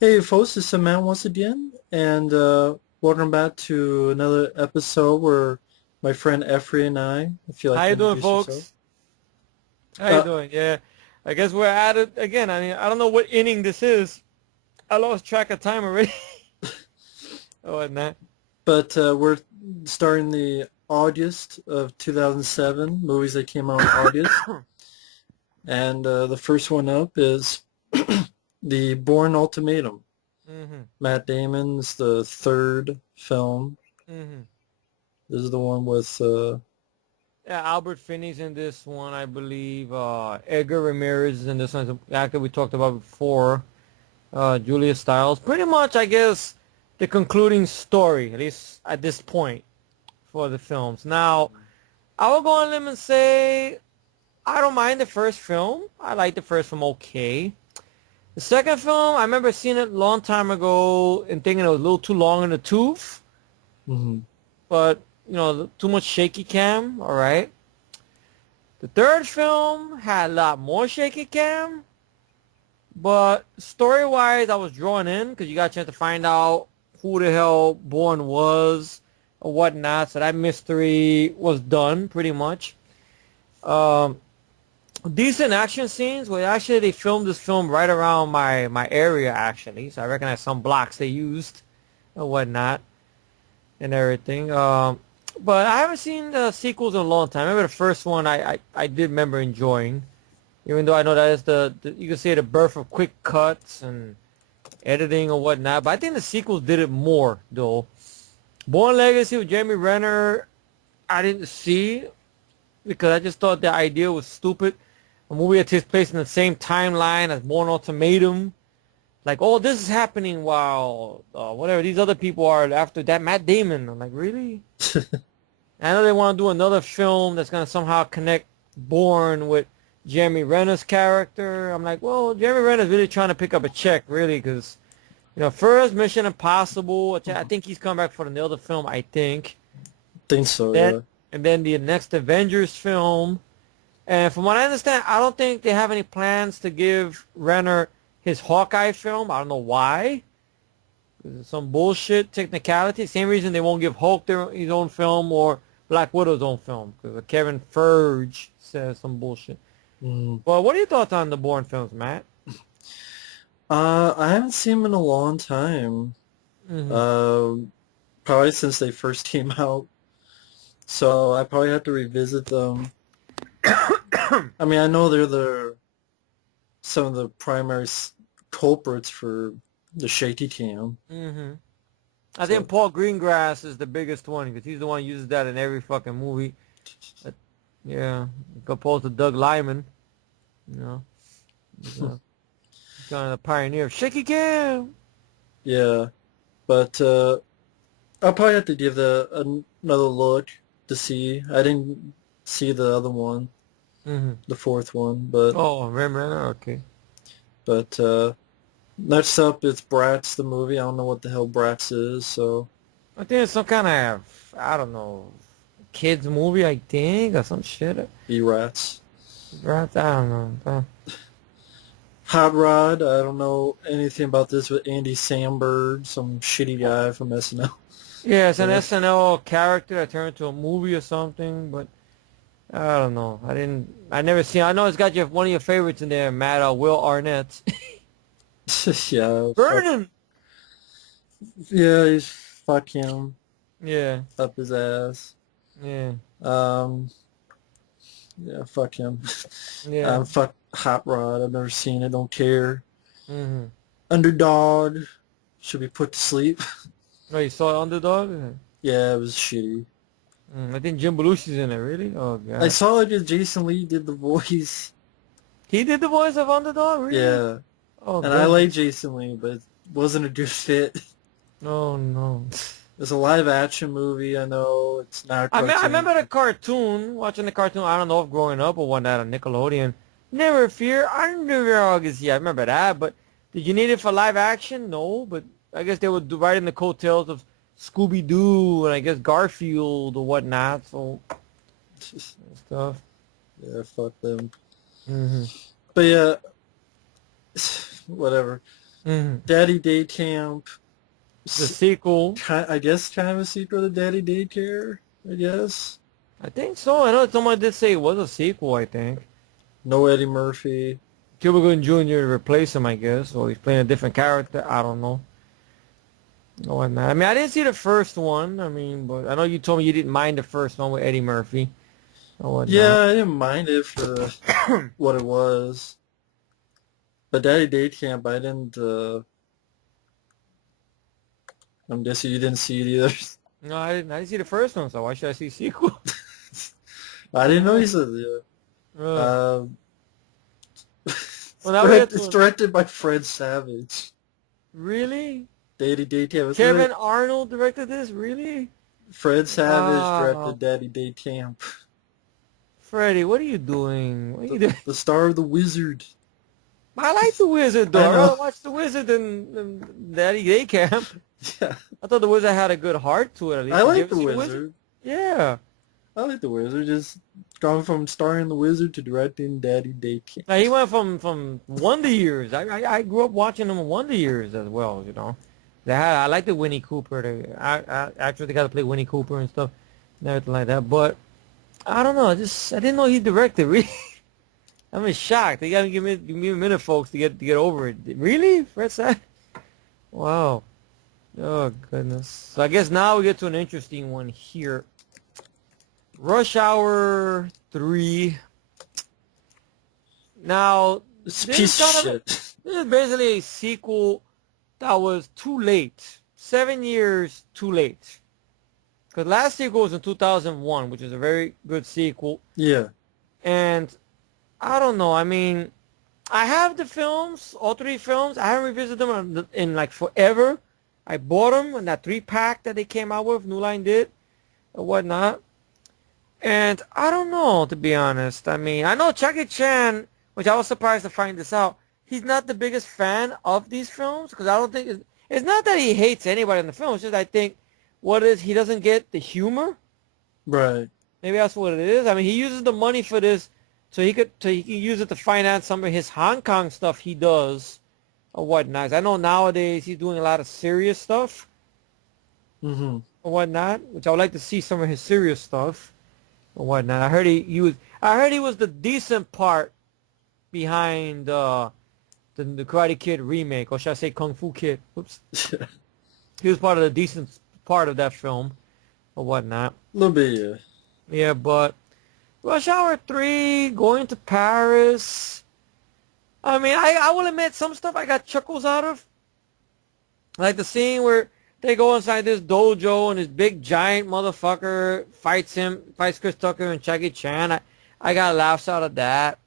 Hey folks, this is Matt once again, and welcome back to another episode where my friend Efree and I, if you'd like How to you doing, introduce yourself. folks? How you Uh, doing? Yeah, I guess we're at it again. I mean, I don't know what inning this is. I lost track of time already. Oh, and that. we're starting the August of 2007, movies that came out in August, and the first one up is the Bourne Ultimatum. Mhm. Matt Damon's the third film. Mhm. This is the one with, Yeah, Albert Finney's in this one, I believe. Edgar Ramirez is in this one. The actor we talked about before. Julia Stiles. Pretty much, I guess, the concluding story, at least at this point, for the films. Now, I will go on a limb and say I don't mind the first film. I like the first film okay. The second film, I remember seeing it a long time ago and thinking it was a little too long in the tooth, mhm. but too much shaky cam. All right. The third film had a lot more shaky cam, but story-wise, I was drawn in because you got a chance to find out who the hell Bourne was or whatnot. So that mystery was done pretty much. Um, Decent action scenes. Well, actually, they filmed this film right around my area actually, so I recognize some blocks they used and whatnot and everything. But I haven't seen the sequels in a long time. I remember the first one I did remember enjoying, even though I know that is the you can say the birth of quick cuts and editing or whatnot. But I think the sequels did it more though. Born Legacy with Jeremy Renner, I didn't see because I just thought the idea was stupid. A movie that takes place in the same timeline as Bourne Ultimatum. Like, oh, this is happening while whatever these other people are after that. Matt Damon. I'm like, really? I know they want to do another film that's gonna somehow connect Bourne with Jeremy Renner's character. I'm like, well, Jeremy Renner's really trying to pick up a check, really, because first Mission Impossible. I think he's coming back for the other film. I think. Think so, Then yeah. and then the next Avengers film. And from what I understand, I don't think they have any plans to give Renner his Hawkeye film. I don't know why. It's some bullshit technicality. Same reason they won't give Hulk his own film or Black Widow's own film. Because Kevin Feige says some bullshit. Mm. Well, what are your thoughts on the Bourne films, Matt? I haven't seen them in a long time. Mm-hmm. Uh, Probably since they first came out. So I probably have to revisit them. I mean, I know they're some of the primary culprits for the shaky cam. Mm-hmm. I think So Paul Greengrass is the biggest one because he's the one who uses that in every fucking movie. But, yeah, opposed to Doug Lyman, you know, he's kind of the pioneer of shaky cam. yeah, but I'll probably have to give another look to see. I didn't see the other one, Mm-hmm. the fourth one, but Oh, Rembrandt. Okay. but uh, next up it's Bratz the movie. I don't know what the hell Bratz is, so I think it's some kind of I don't know kids movie. I think or some shit. B-Rats. Right? I don't know. Hot Rod, I don't know anything about this with Andy Samberg, some shitty guy from SNL. Yeah, it's an Uh, SNL character that turned into a movie or something, but I don't know. I didn't. I never seen. I know it's got one of your favorites in there, Matt. Will Arnett. yeah, fuck. Burning. Yeah, he's fuck him Yeah. up his ass. Yeah. Um, yeah, fuck him. Yeah. Fuck Hot Rod. I've never seen it. Don't care. Mhm. Underdog should be put to sleep. Oh, you saw Underdog? Yeah, it was shitty. I think Jim Belushi's in it. Really? Oh I god. saw like Jason Lee did the voice. He did the voice of Underdog. Really? Yeah, Oh and I like goodness. Jason Lee, but it wasn't a good fit. Oh no. It's a live action movie. I know it's not a I cartoon. remember the cartoon, watching the cartoon, I don't know if growing up or whatnot on Nickelodeon. Never fear, Underdog is, yeah, I remember that, but did you need it for live action? No, but I guess they would do right in the coattails of Scooby-Doo and I guess Garfield or whatnot, so stuff. Yeah, fuck them. Hmm. But yeah, whatever. Daddy Day Camp. The sequel. I guess kind of a sequel to Daddy Daycare, I guess. I think so. I know someone did say it was a sequel, I think. No Eddie Murphy. Cuba Gooding Jr. replaced him, I guess, or he's playing a different character. I don't know. No, whatnot. I mean, I didn't see the first one. I mean, but I know you told me you didn't mind the first one with Eddie Murphy or Yeah, whatnot. I didn't mind it for what it was. But Daddy Day Camp, I didn't, I'm guessing you didn't see it either. No, I didn't. I didn't see the first one, so why should I see sequel? I didn't know he said it. Uh, It's, well, now we get it's to directed by Fred Savage. really. Daddy Day Camp. Kevin Arnold directed this, really? Fred Savage Wow, directed Daddy Day Camp. Freddie, what are you doing? What are you doing? The star of the Wizard. I like the Wizard though. I I'd know. rather watch the Wizard than Daddy Day Camp. Yeah. I thought the Wizard had a good heart to it. At least. I Did you like ever the see Wizard. Yeah. I like the Wizard. Just gone from starring the Wizard to directing Daddy Day Camp. Now, he went from Wonder Years. I grew up watching him in Wonder Years as well. You know, I like the Winnie Cooper. I actually got to play Winnie Cooper and stuff, and everything like that. But I don't know. I didn't know he directed. Really, I'm shocked. They gotta give me a minute, folks, to get over it. Really, Fred said. Wow. Oh goodness. So I guess now we get to an interesting one here. Rush Hour 3. Now, It's a this piece of is kind of shit. this is basically a sequel that was too late. 7 years too late. Because last sequel was in 2001, which is a very good sequel. Yeah. And I don't know. I mean, I have the films, all three films. I haven't revisited them in like forever. I bought them in that 3-pack that they came out with, New Line did, or whatnot. And I don't know, to be honest. I mean, I know Jackie Chan, which I was surprised to find this out, he's not the biggest fan of these films, because I don't think it's not that he hates anybody in the film. It's just I think he doesn't get the humor. Right. Maybe that's what it is. I mean, he uses the money for this so he can use it to finance some of his Hong Kong stuff he does or whatnot. I know nowadays he's doing a lot of serious stuff Mm-hmm. or whatnot, which I would like to see some of his serious stuff or whatnot. I heard he was the decent part behind the Karate Kid remake, or should I say Kung Fu Kid? Oops. He was part of the decent part of that film or whatnot. A little bit, yeah. Yeah, but Rush Hour 3, going to Paris. I mean, I will admit some stuff I got chuckles out of. Like the scene where they go inside this dojo and this big giant motherfucker fights Chris Tucker and Jackie Chan. I got laughs out of that.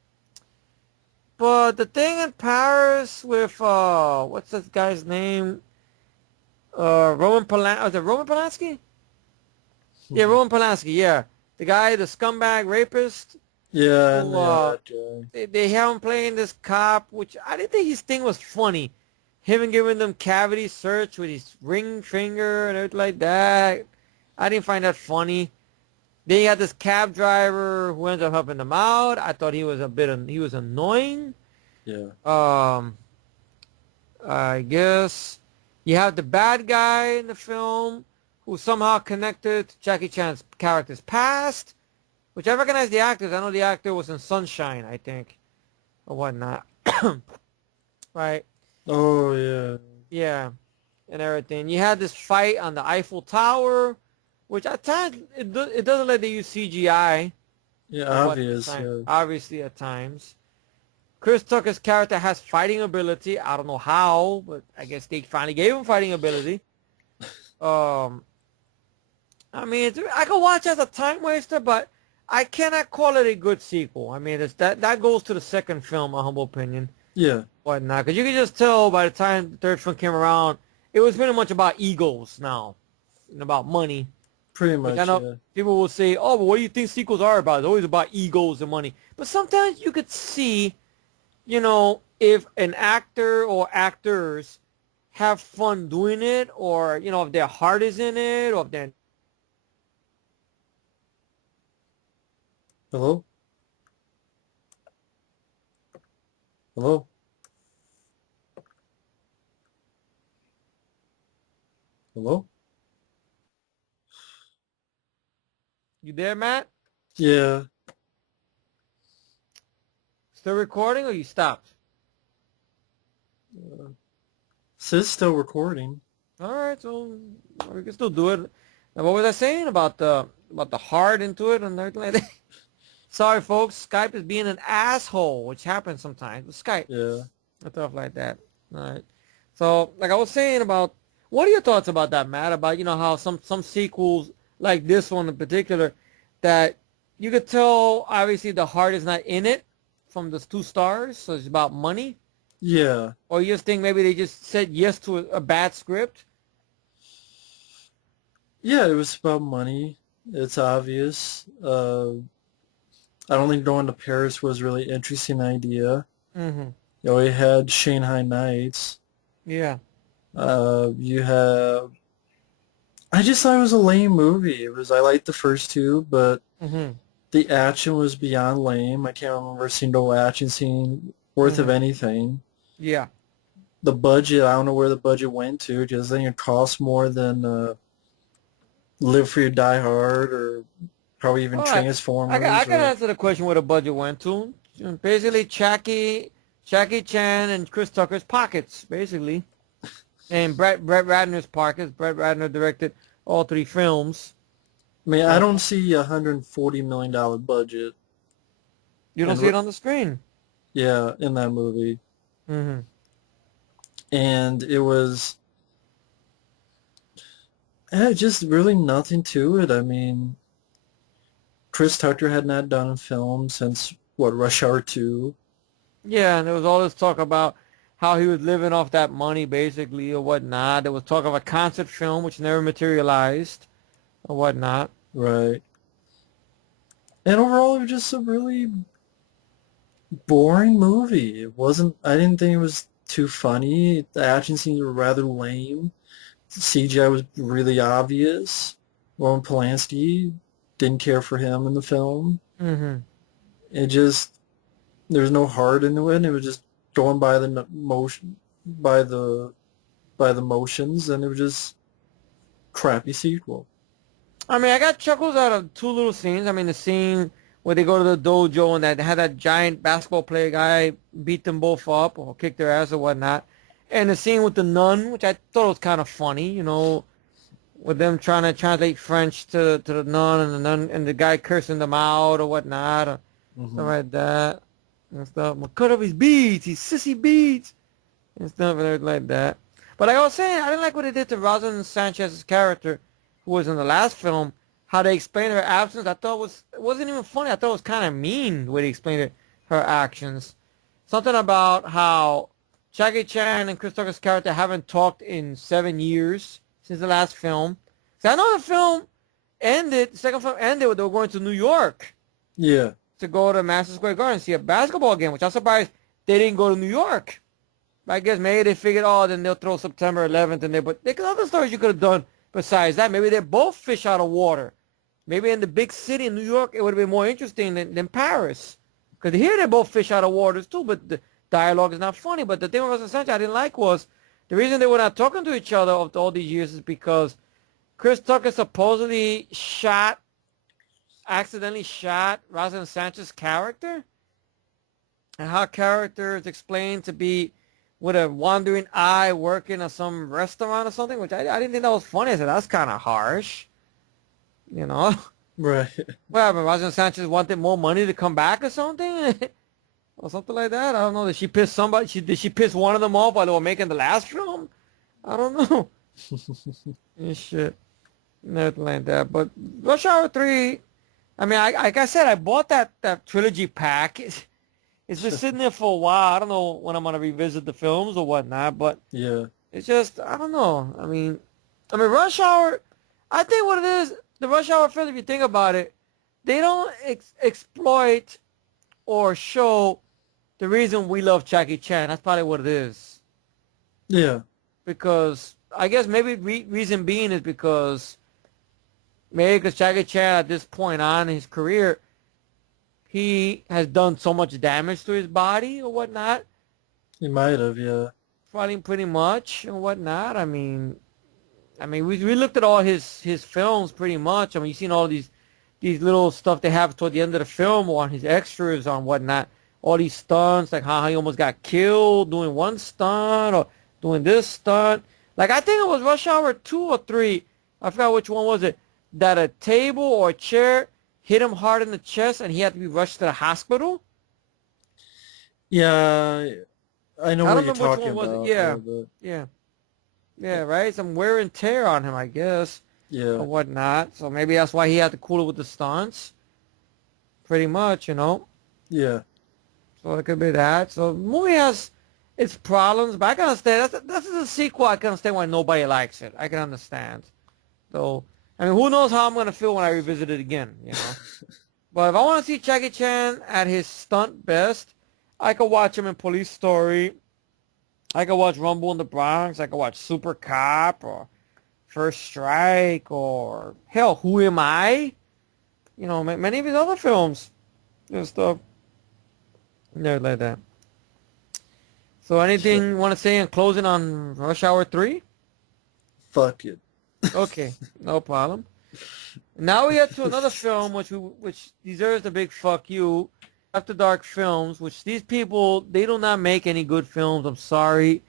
But the thing in Paris with, what's this guy's name? Roman Polanski. Was it Roman Polanski? Yeah, Roman Polanski, yeah. The guy, the scumbag rapist. Yeah, Who, yeah, that guy. they have him playing this cop, which I didn't think his thing was funny. Him giving them cavity search with his ring finger and everything like that. I didn't find that funny. Then you had this cab driver who ends up helping them out. I thought he was he was annoying. Yeah. I guess you have the bad guy in the film who's somehow connected to Jackie Chan's character's past, which I recognize the actors. I know the actor was in Sunshine, I think, or whatnot. Right? Oh, yeah. Yeah, and everything. You had this fight on the Eiffel Tower, which at times it doesn't let they use CGI. Yeah, or obvious, yeah. Obviously, at times. Chris Tucker's character has fighting ability. I don't know how, but I guess they finally gave him fighting ability. I mean, I could watch as a time waster, but I cannot call it a good sequel. I mean, that goes to the second film, my humble opinion. Yeah. Whatnot, because you can just tell by the time the third film came around, it was pretty much about egos now, and about money. Pretty much, I know yeah. people will say, "Oh, but what do you think sequels are about? It's always about egos and money." But sometimes you could see, if an actor or actors have fun doing it, or if their heart is in it, or if they're Hello? Hello? Hello? You there, Matt? Yeah. Still recording or you stopped? Says still recording. All right, so we can still do it. Now, what was I saying about the heart into it and everything like that? Sorry, folks. Skype is being an asshole, which happens sometimes with Skype Yeah. and stuff like that. All right. So, like I was saying about, what are your thoughts about that, Matt? About how some sequels like this one in particular, that you could tell obviously the heart is not in it from the 2 stars, so it's about money, Yeah. or you just think maybe they just said yes to a bad script. Yeah, it was about money. It's obvious. I don't think going to Paris was really an interesting idea. Mm-hmm. We had Shanghai Nights. Yeah. You have. I just thought it was a lame movie. I liked the first two, but Mm-hmm. the action was beyond lame. I can't remember seeing no action scene worth of Mm-hmm. anything. Yeah. The budget, I don't know where the budget went to. Just I think it costs more than Live Free or Die Hard or probably even All right. I Transformers can or answer the question where the budget went to. Basically, Jackie Chan and Chris Tucker's pockets, basically, and Brett Ratner's pockets. Brett Ratner directed all 3 films. I mean, I So don't see $140 million budget you don't and see it on the screen. yeah, in that movie. Mm-hmm. And it was just really nothing to it. I mean, Chris Tucker had not done a film since what, Rush Hour 2? Yeah, and there was all this talk about how he was living off that money, basically, or whatnot. There was talk of a concert film, which never materialized, or whatnot. Right. And overall, it was just a really boring movie. I didn't think it was too funny. The action scenes were rather lame. The CGI was really obvious. Roman Polanski, didn't care for him in the film. Mm-hmm. It just, there was no heart into it. It was just going by the by the, by the motions, and it was just crappy sequel. I mean, I got chuckles out of 2 little scenes. I mean, the scene where they go to the dojo and that had that giant basketball player guy beat them both up or kick their ass or whatnot. And the scene with the nun, which I thought was kind of funny, with them trying to translate French to the nun and the nun and the guy cursing them out or whatnot or stuff Hmm. like that and stuff. Well, cut off his beads, his sissy beads and stuff and everything like that. But like I was saying, I didn't like what they did to Rosalind Sanchez's character, who was in the last film. How they explained her absence, I thought it wasn't even funny. I thought it was kind of mean the way they explained her actions. Something about how Jackie Chan and Chris Tucker's character haven't talked in 7 years since the last film. So I know the film ended, the second film ended when they were going to New York Yeah. to go to Madison Square Garden and see a basketball game, which I'm surprised they didn't go to New York. I guess maybe they figured, oh, then they'll throw September 11th in there. But there's other stories you could have done besides that. Maybe they're both fish out of water. Maybe in the big city in New York, it would have been more interesting than Paris. Because here they're both fish out of waters too, but the dialogue is not funny. But the thing with Russell Sanchez I didn't like was the reason they were not talking to each other after all these years is because Chris Tucker supposedly accidentally shot Rosalind Sanchez's character. And her character is explained to be with a wandering eye working at some restaurant or something, which I didn't think that was funny. I said, that's kind of harsh, you know? Right. Well, but Rosalind Sanchez wanted more money to come back or something? Or something like that. I don't know. Did she piss somebody? Did she piss one of them off while they were making the last film? I don't know. And shit. Nothing like that. But Rush Hour 3, I mean, like I said, I bought that trilogy pack. It's just sitting there for a while. I don't know when I'm going to revisit the films or whatnot, but Yeah. it's just, I don't know. I mean, Rush Hour, I think what it is, the Rush Hour films, if you think about it, they don't exploit or show the reason we love Jackie Chan. That's probably what it is. Yeah. Because I guess maybe reason being is because maybe because Jackie Chan at this point on in his career, he has done so much damage to his body or whatnot. He might have, yeah. Probably pretty much and whatnot. I mean, I mean, we looked at all his films pretty much. I mean, you've seen all these little stuff they have toward the end of the film on his extras on whatnot. All these stunts, like how he almost got killed doing one stunt or doing this stunt. Like I think it was Rush Hour 2 or 3. I forgot which one was it. That a table or a chair hit him hard in the chest and he had to be rushed to the hospital. Yeah, I know I what don't you're remember which talking one was it. about. Yeah, But yeah, yeah. Right. Some wear and tear on him, I guess, yeah, or whatnot. So maybe that's why he had to cool it with the stunts. Pretty much, you know. yeah, So it could be that. So the movie has its problems, but I can understand. That's a sequel. I can understand why nobody likes it. I can understand. So I mean, who knows how I'm gonna feel when I revisit it again, you know? But if I want to see Jackie Chan at his stunt best, I could watch him in Police Story. I could watch Rumble in the Bronx. I could watch Super Cop or First Strike or hell, Who Am I? You know, many of his other films and stuff. There like that. So anything you want to say in closing on Rush Hour 3? fuck it. Okay, no problem. Now we get to another film which deserves a big fuck you. After Dark Films, which these people, they do not make any good films. I'm sorry.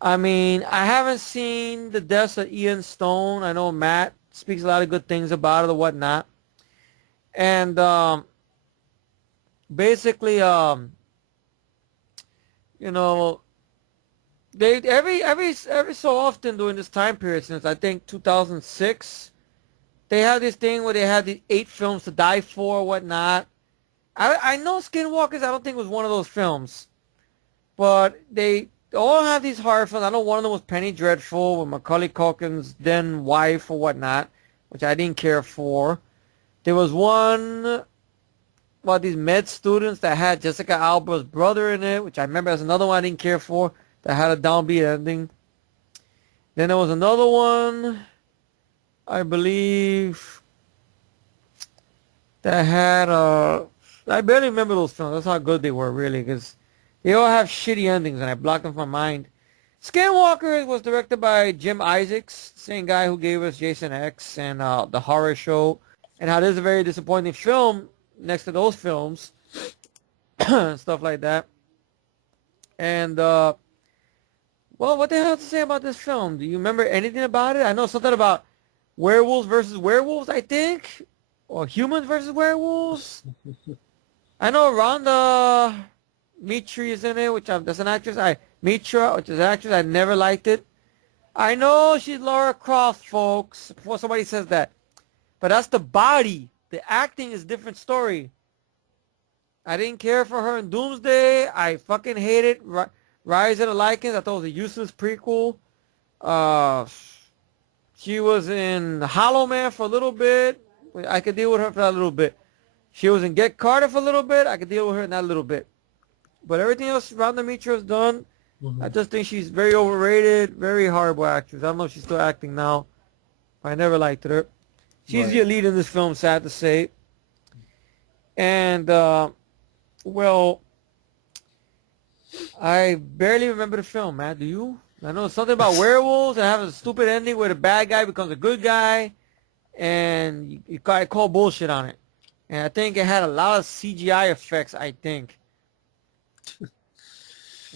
I mean, I haven't seen The Deaths of Ian Stone. I know Matt speaks a lot of good things about it or whatnot. And basically, you know, they every so often during this time period, since I think 2006, they had this thing where they had the 8 films to die for or whatnot. I know Skinwalkers, I don't think was one of those films. But they all have these horror films. I know one of them was Penny Dreadful with Macaulay Culkin's then wife or whatnot, which I didn't care for. There was one about these med students that had Jessica Alba's brother in it, which I remember as another one I didn't care for, that had a downbeat ending. Then there was another one, I believe, that had I barely remember those films. That's how good they were, really, because they all have shitty endings, and I blocked them from my mind. Skinwalkers was directed by Jim Isaacs, same guy who gave us Jason X and The Horror Show, and how this is a very disappointing film next to those films, and stuff like that. And, well, what the hell to say about this film? Do you remember anything about it? I know something about werewolves versus werewolves, I think, or humans versus werewolves. I know Rhonda Mitri is in it, that's an actress. Mitra, which is an actress. I never liked it. I know she's Laura Croft, folks. Before somebody says that, but that's the body. The acting is a different story. I didn't care for her in Doomsday. I fucking hated Rise of the Lycans. I thought it was a useless prequel. She was in Hollow Man for a little bit. I could deal with her for that little bit. She was in Get Carter for a little bit. I could deal with her in that little bit. But everything else Rhonda Mitra has done, I just think she's very overrated, very horrible actress. I don't know if she's still acting now. I never liked her. She's the lead in this film, sad to say. And, well, I barely remember the film, man. Do you? I know something about werewolves and having a stupid ending where the bad guy becomes a good guy. And you call bullshit on it. And I think it had a lot of CGI effects, I think.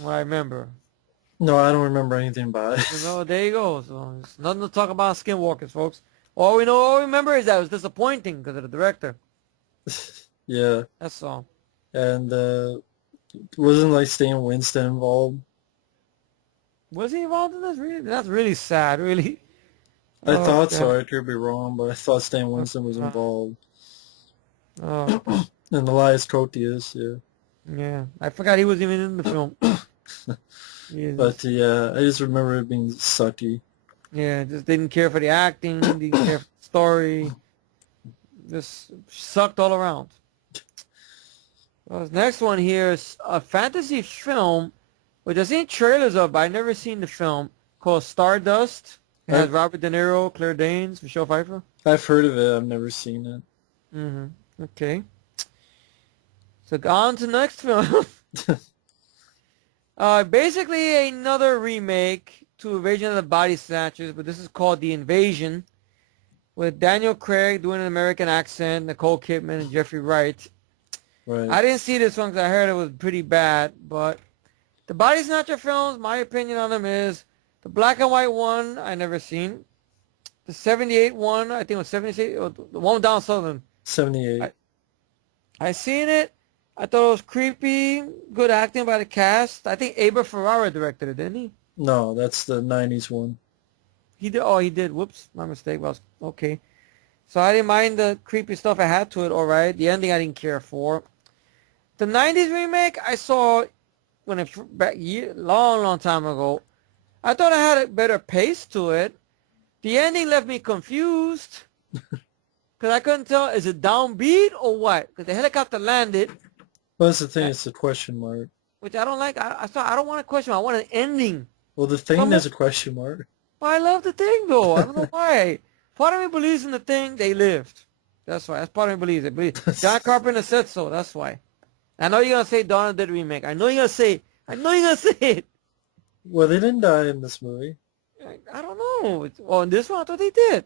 What I remember. No, I don't remember anything about it. So, there you go. So there's nothing to talk about Skinwalkers, folks. All we remember is that it was disappointing because of the director. Yeah. That's all. And wasn't like Stan Winston involved? Was he involved in this? Really? That's really sad, really. I thought so. I could be wrong, but I thought Stan Winston was involved. Oh. And Elias Koteas, yeah. Yeah, I forgot he was even in the film. But yeah, I just remember it being sucky. Yeah, just didn't care for the acting, didn't care for the story. Just sucked all around. Well, this next one here is a fantasy film, which I've seen trailers of, but I've never seen the film, called Stardust. It has Robert De Niro, Claire Danes, Michelle Pfeiffer. I've heard of it. I've never seen it. Mm-hmm. Okay. So on to the next film. Basically another remake to Invasion of the Body Snatchers, but this is called The Invasion, with Daniel Craig doing an American accent, Nicole Kidman, and Jeffrey Wright. Right. I didn't see this one because I heard it was pretty bad, but the Body Snatcher films, my opinion on them is the black and white one I never seen. The 78 one, I think it was 78, or the one with Donald Sutherland. 78. I seen it. I thought it was creepy. Good acting by the cast. I think Abel Ferrara directed it, didn't he? No, that's the 90s one. He did. Oh, he did. Whoops, my mistake. Was okay. So I didn't mind the creepy stuff I had to it. All right. The ending I didn't care for. The 90s remake I saw when it back long time ago. I thought it had a better pace to it. The ending left me confused because I couldn't tell, is it downbeat or what? Because the helicopter landed. Well, that's the thing. It's a question mark. Which I don't like. I don't want a question. I want an ending. Well, the thing is a question mark. Well, I love the Thing, though. I don't know why. Part of me believes in the Thing. They lived. That's why. That's part of me believes. They believe. John Carpenter said so. That's why. I know you're going to say Dawn of the Dead remake. I know you're going to say it. Well, they didn't die in this movie. I don't know. Well, in this one, I thought they did.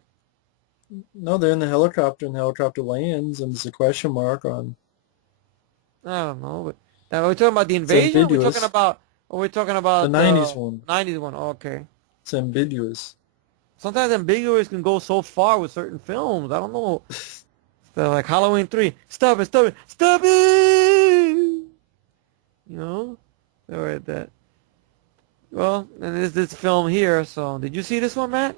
No, they're in the helicopter, and the helicopter lands, and there's a question mark on. I don't know. But now, are we talking about The Invasion? Or are we talking about the 90s one? 90s one. Oh, okay. It's ambiguous. Sometimes ambiguous can go so far with certain films. I don't know. So like Halloween 3. Stop it. You know? All right, that. Well, and there's this film here. So, did you see this one, Matt?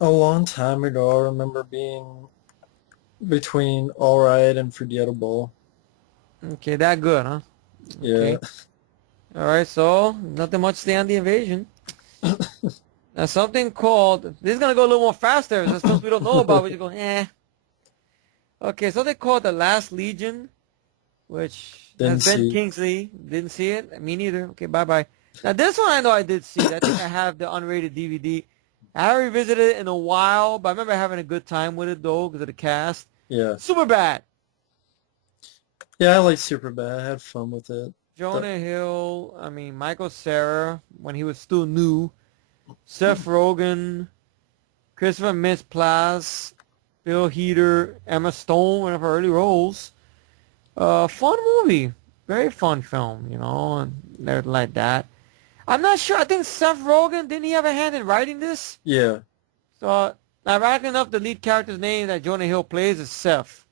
A long time ago, I remember being between all right and forgettable. Okay, that good, huh? Okay. Yeah. All right, so nothing much to say on The Invasion. Now, something called, this is going to go a little more faster. There's stuff we don't know about. We just go, eh. Okay, something called The Last Legion, which has Ben Kingsley. Didn't see it? Me neither. Okay, bye-bye. Now, this one I know I did see. I think I have the unrated DVD. I haven't revisited it in a while, but I remember having a good time with it, though, because of the cast. Yeah. Superbad. Yeah, I like Superbad. I had fun with it. Jonah Hill, Michael Cera, when he was still new. Seth Rogen, Christopher Mintz-Plasse, Bill Hader, Emma Stone, one of her early roles. Fun movie. Very fun film, and everything like that. I'm not sure. I think Seth Rogen, didn't he have a hand in writing this? Yeah. So, ironically enough, the lead character's name that Jonah Hill plays is Seth.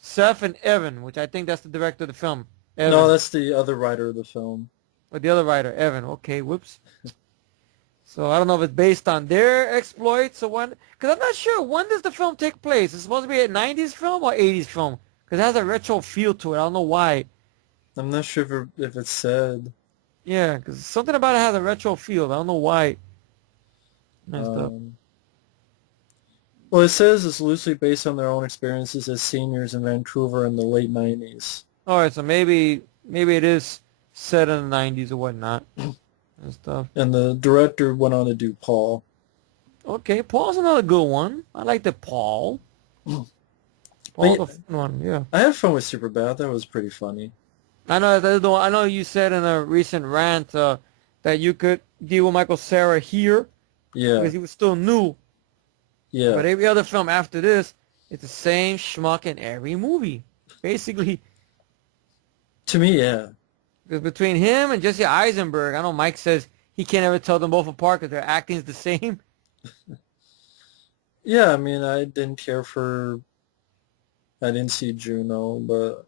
Seth and Evan, which I think that's the director of the film. Evan. No, that's the other writer of the film. Or the other writer, Evan. Okay, whoops. So I don't know if it's based on their exploits or what. Because I'm not sure. When does the film take place? Is it supposed to be a 90s film or 80s film? Because it has a retro feel to it. I don't know why. I'm not sure if it's said. Yeah, because something about it has a retro feel. I don't know why. Well, it says it's loosely based on their own experiences as seniors in Vancouver in the late 90s. All right, so maybe it is set in the 90s or whatnot and stuff. And the director went on to do Paul. Okay, Paul's another good one. I like the Paul. Paul's a fun one, yeah. I had fun with Superbad. That was pretty funny. I know you said in a recent rant that you could deal with Michael Cera here. Yeah. Because he was still new. Yeah. But every other film after this, it's the same schmuck in every movie. Basically. To me, yeah. Because between him and Jesse Eisenberg, I know Mike says he can't ever tell them both apart because their acting is the same. Yeah, I didn't care for... I didn't see Juno, but...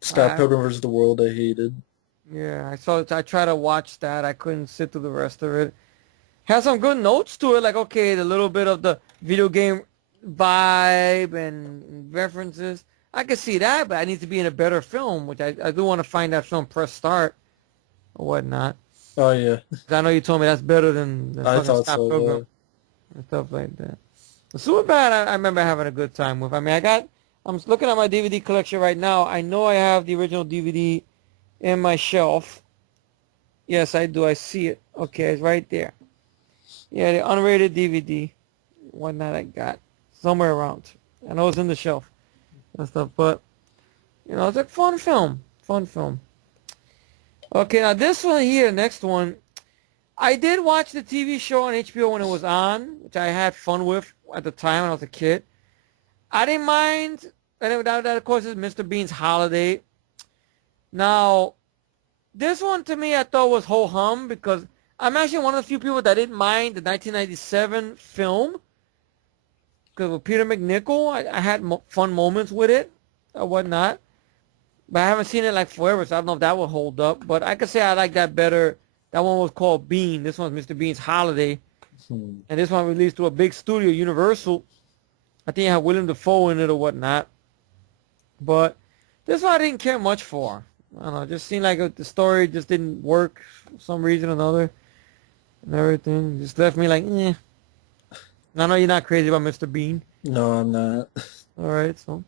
Scott Pilgrim vs. the World I hated. Yeah, I tried to watch that. I couldn't sit through the rest of it. Has some good notes to it, like, okay, the little bit of the video game vibe and references. I could see that, but I need to be in a better film, which I do want to find that film press start or whatnot. Oh, yeah. I know you told me that's better than I thought Scott so, Pilgrim yeah. and stuff like that. The Superbad, I remember having a good time with. I'm looking at my DVD collection right now. I know I have the original DVD in my shelf. Yes, I do. I see it. Okay, it's right there. Yeah, the unrated DVD. Whatnot I got. Somewhere around. I know it's in the shelf and stuff, but, it's a fun film. Fun film. Okay, now this one here, next one. I did watch the TV show on HBO when it was on, which I had fun with at the time when I was a kid. I didn't mind, and that of course is Mr. Bean's Holiday. Now, this one to me I thought was ho hum because I'm actually one of the few people that didn't mind the 1997 film because with Peter McNichol, I had fun moments with it or whatnot. But I haven't seen it like forever, so I don't know if that will hold up. But I could say I like that better. That one was called Bean. This one's Mr. Bean's Holiday. And this one released to a big studio, Universal. I think it had William Dafoe in it or whatnot. But this one I didn't care much for. I don't know. It just seemed like the story just didn't work for some reason or another. And everything. Just left me like, eh. I know you're not crazy about Mr. Bean. No, I'm not. All right, so.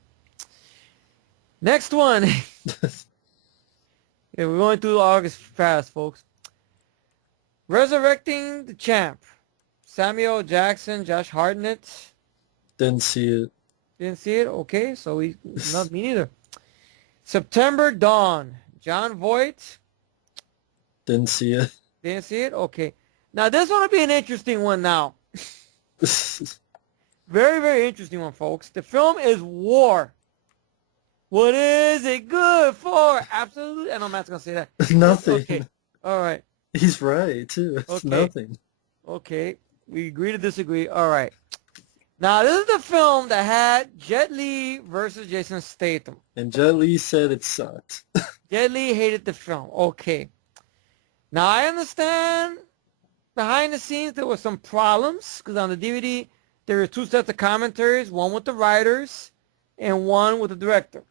Next one. Yeah, we're going through August fast, folks. Resurrecting the Champ. Samuel Jackson, Josh Hartnett. Didn't see it. Didn't see it? Okay, so not me neither. September Dawn. John Voight. Didn't see it. Didn't see it? Okay. Now, this one will be an interesting one now. Very, very interesting one, folks. The film is War. What is it good for? Absolutely. I know Matt's going to say that. Nothing. Okay. All right. He's right, too. It's Okay. nothing. Okay. We agree to disagree. All right. Now, this is the film that had Jet Li versus Jason Statham. And Jet Li said it sucked. Jet Li hated the film. Okay. Now, I understand behind the scenes there were some problems because on the DVD there were two sets of commentaries, one with the writers and one with the director.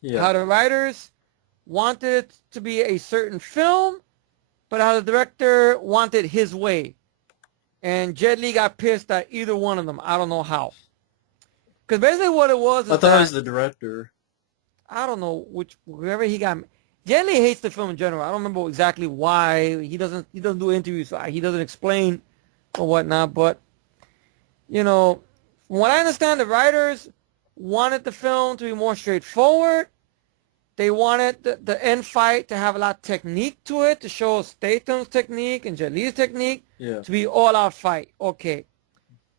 Yeah. How the writers wanted it to be a certain film, but how the director wanted his way. And Jet Li got pissed at either one of them. I don't know how. Because basically what it was is I thought it was the director. I don't know whoever he got. Jet Li hates the film in general. I don't remember exactly why. He doesn't do interviews, so he doesn't explain or whatnot. But, you know, from what I understand, the writers wanted the film to be more straightforward. They wanted the end fight to have a lot of technique to it, to show Statham's technique and Jet Li's technique, to be all-out fight. Okay.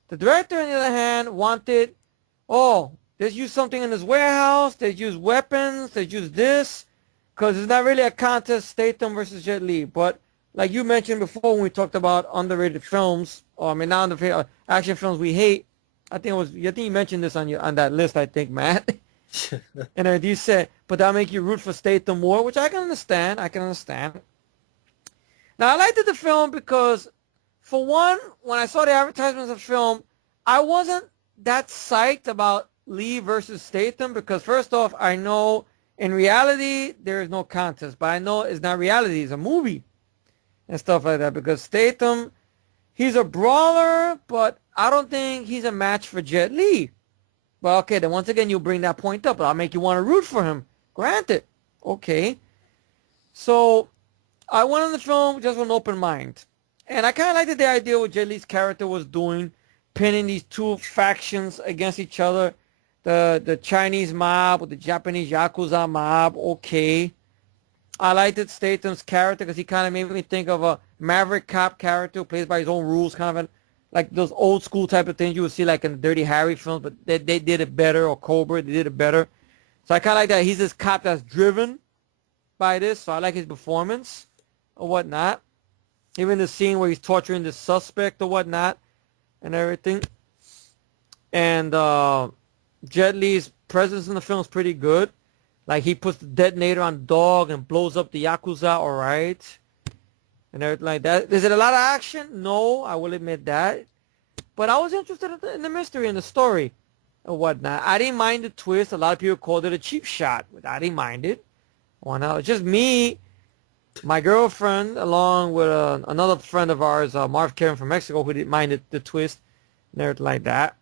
The director, on the other hand, wanted, let's use something in this warehouse, let's use weapons, let's use this, because it's not really a contest, Statham versus Jet Li. But like you mentioned before when we talked about underrated films, not underrated action films we hate, I think you mentioned this on that list, I think, Matt. And then you said, but that'll make you root for Statham more, which I can understand. Now, I liked the film because, for one, when I saw the advertisements of the film, I wasn't that psyched about Lee versus Statham because, first off, I know in reality there is no contest, but I know it's not reality. It's a movie and stuff like that because Statham, he's a brawler, but I don't think he's a match for Jet Li. Well, okay, then once again, you bring that point up. I'll make you want to root for him. Granted. Okay. So, I went on the film just with an open mind. And I kind of liked the idea what Jet Li's character was doing, pinning these two factions against each other. The Chinese mob with the Japanese Yakuza mob. Okay. I liked it, Statham's character because he kind of made me think of a Maverick cop character who plays by his own rules, kind of like those old school type of things you would see like in the Dirty Harry films, but they did it better, or Cobra, they did it better. So I kind of like that. He's this cop that's driven by this, so I like his performance or whatnot. Even the scene where he's torturing the suspect or whatnot and everything. And Jet Li's presence in the film is pretty good. Like he puts the detonator on the dog and blows up the Yakuza, all right. And everything like that. Is it a lot of action? No, I will admit that. But I was interested in the mystery and the story and whatnot. I didn't mind the twist. A lot of people called it a cheap shot, but I didn't mind it. Why not? It's just me, my girlfriend, along with another friend of ours, Marv Karen from Mexico, who didn't mind the twist and everything like that.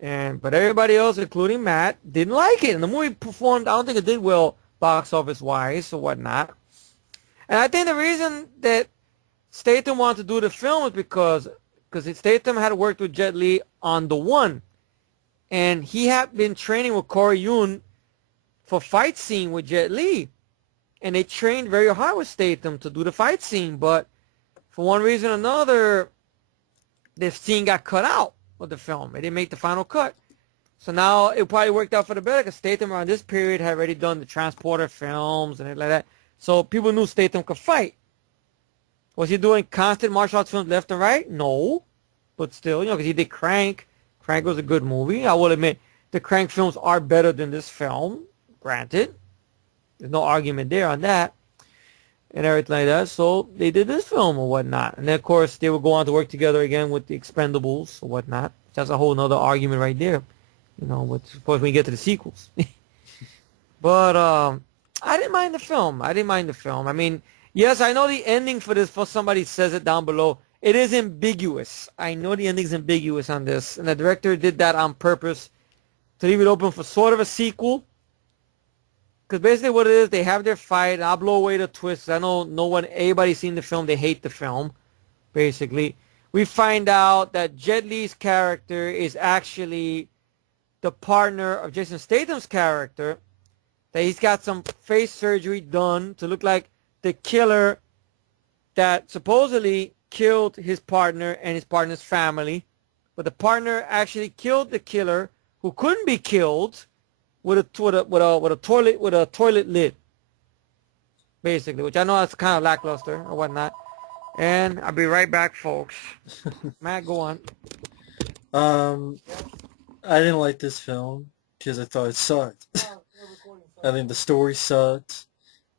But everybody else, including Matt, didn't like it. And the movie performed, I don't think it did well box office-wise or whatnot. And I think the reason that Statham wanted to do the film is because Statham had worked with Jet Li on The One. And he had been training with Corey Yun for fight scene with Jet Li. and they trained very hard with Statham to do the fight scene, but for one reason or another, this scene got cut out of the film. It didn't make the final cut. So now it probably worked out for the better because Statham around this period had already done the Transporter films and everything like that. So people knew Statham could fight. Was he doing constant martial arts films left and right? No. But still, because he did Crank. Crank was a good movie. I will admit the Crank films are better than this film. Granted. There's no argument there on that. And everything like that. So they did this film or whatnot. And then, of course, they would go on to work together again with the Expendables or whatnot. That's a whole other argument right there. Of course, when you get to the sequels. But I didn't mind the film. I mean, yes, I know the ending for this, for somebody says it down below. It is ambiguous. I know the ending's ambiguous on this. And the director did that on purpose to leave it open for sort of a sequel. Because basically what it is, they have their fight. I'll blow away the twists. I know everybody's seen the film. They hate the film, basically. We find out that Jet Li's character is actually the partner of Jason Statham's character. That he's got some face surgery done to look like the killer that supposedly killed his partner and his partner's family. But the partner actually killed the killer who couldn't be killed with a toilet lid, basically, which I know that's kind of lackluster or whatnot. And I'll be right back, folks. Matt, go on. I didn't like this film because I thought it sucked. I think the story sucked.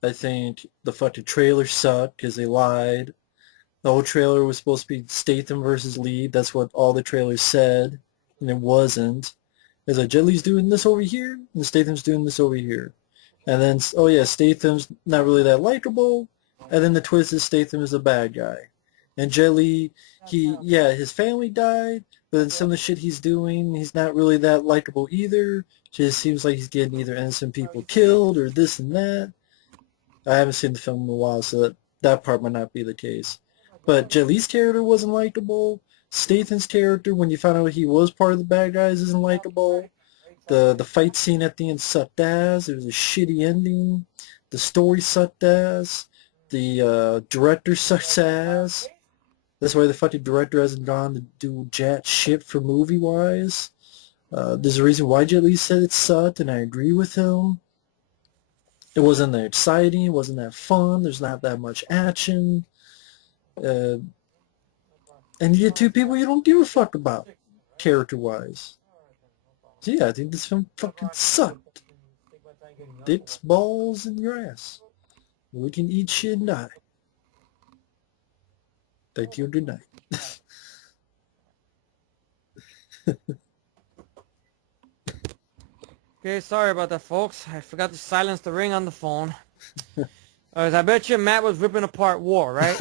I think the fucking trailer sucked because they lied. The whole trailer was supposed to be Statham versus Lee. That's what all the trailers said, and it wasn't. It's like, Jet Li's doing this over here, and Statham's doing this over here. And then, oh yeah, Statham's not really that likable, and then the twist is Statham is a bad guy. And Jet Li, his family died, but then some of the shit he's doing, he's not really that likable either. Just seems like he's getting either innocent people killed or this and that. I haven't seen the film in a while, so that part might not be the case. But Jet Li's character wasn't likable. Statham's character, when you found out he was part of the bad guys, isn't likable. The fight scene at the end sucked ass. It was a shitty ending. The story sucked ass. The director sucks ass. That's why the fucking director hasn't gone to do jack shit for movie-wise. There's a reason why Jet Li said it sucked, and I agree with him. It wasn't that exciting. It wasn't that fun. There's not that much action. And you get two people you don't give a fuck about, character-wise. So yeah, I think this film fucking sucked. Dicks, balls, and your ass. We can eat shit and die. Thank you, good night. Okay, sorry about that, folks. I forgot to silence the ring on the phone. I bet you Matt was ripping apart War, right?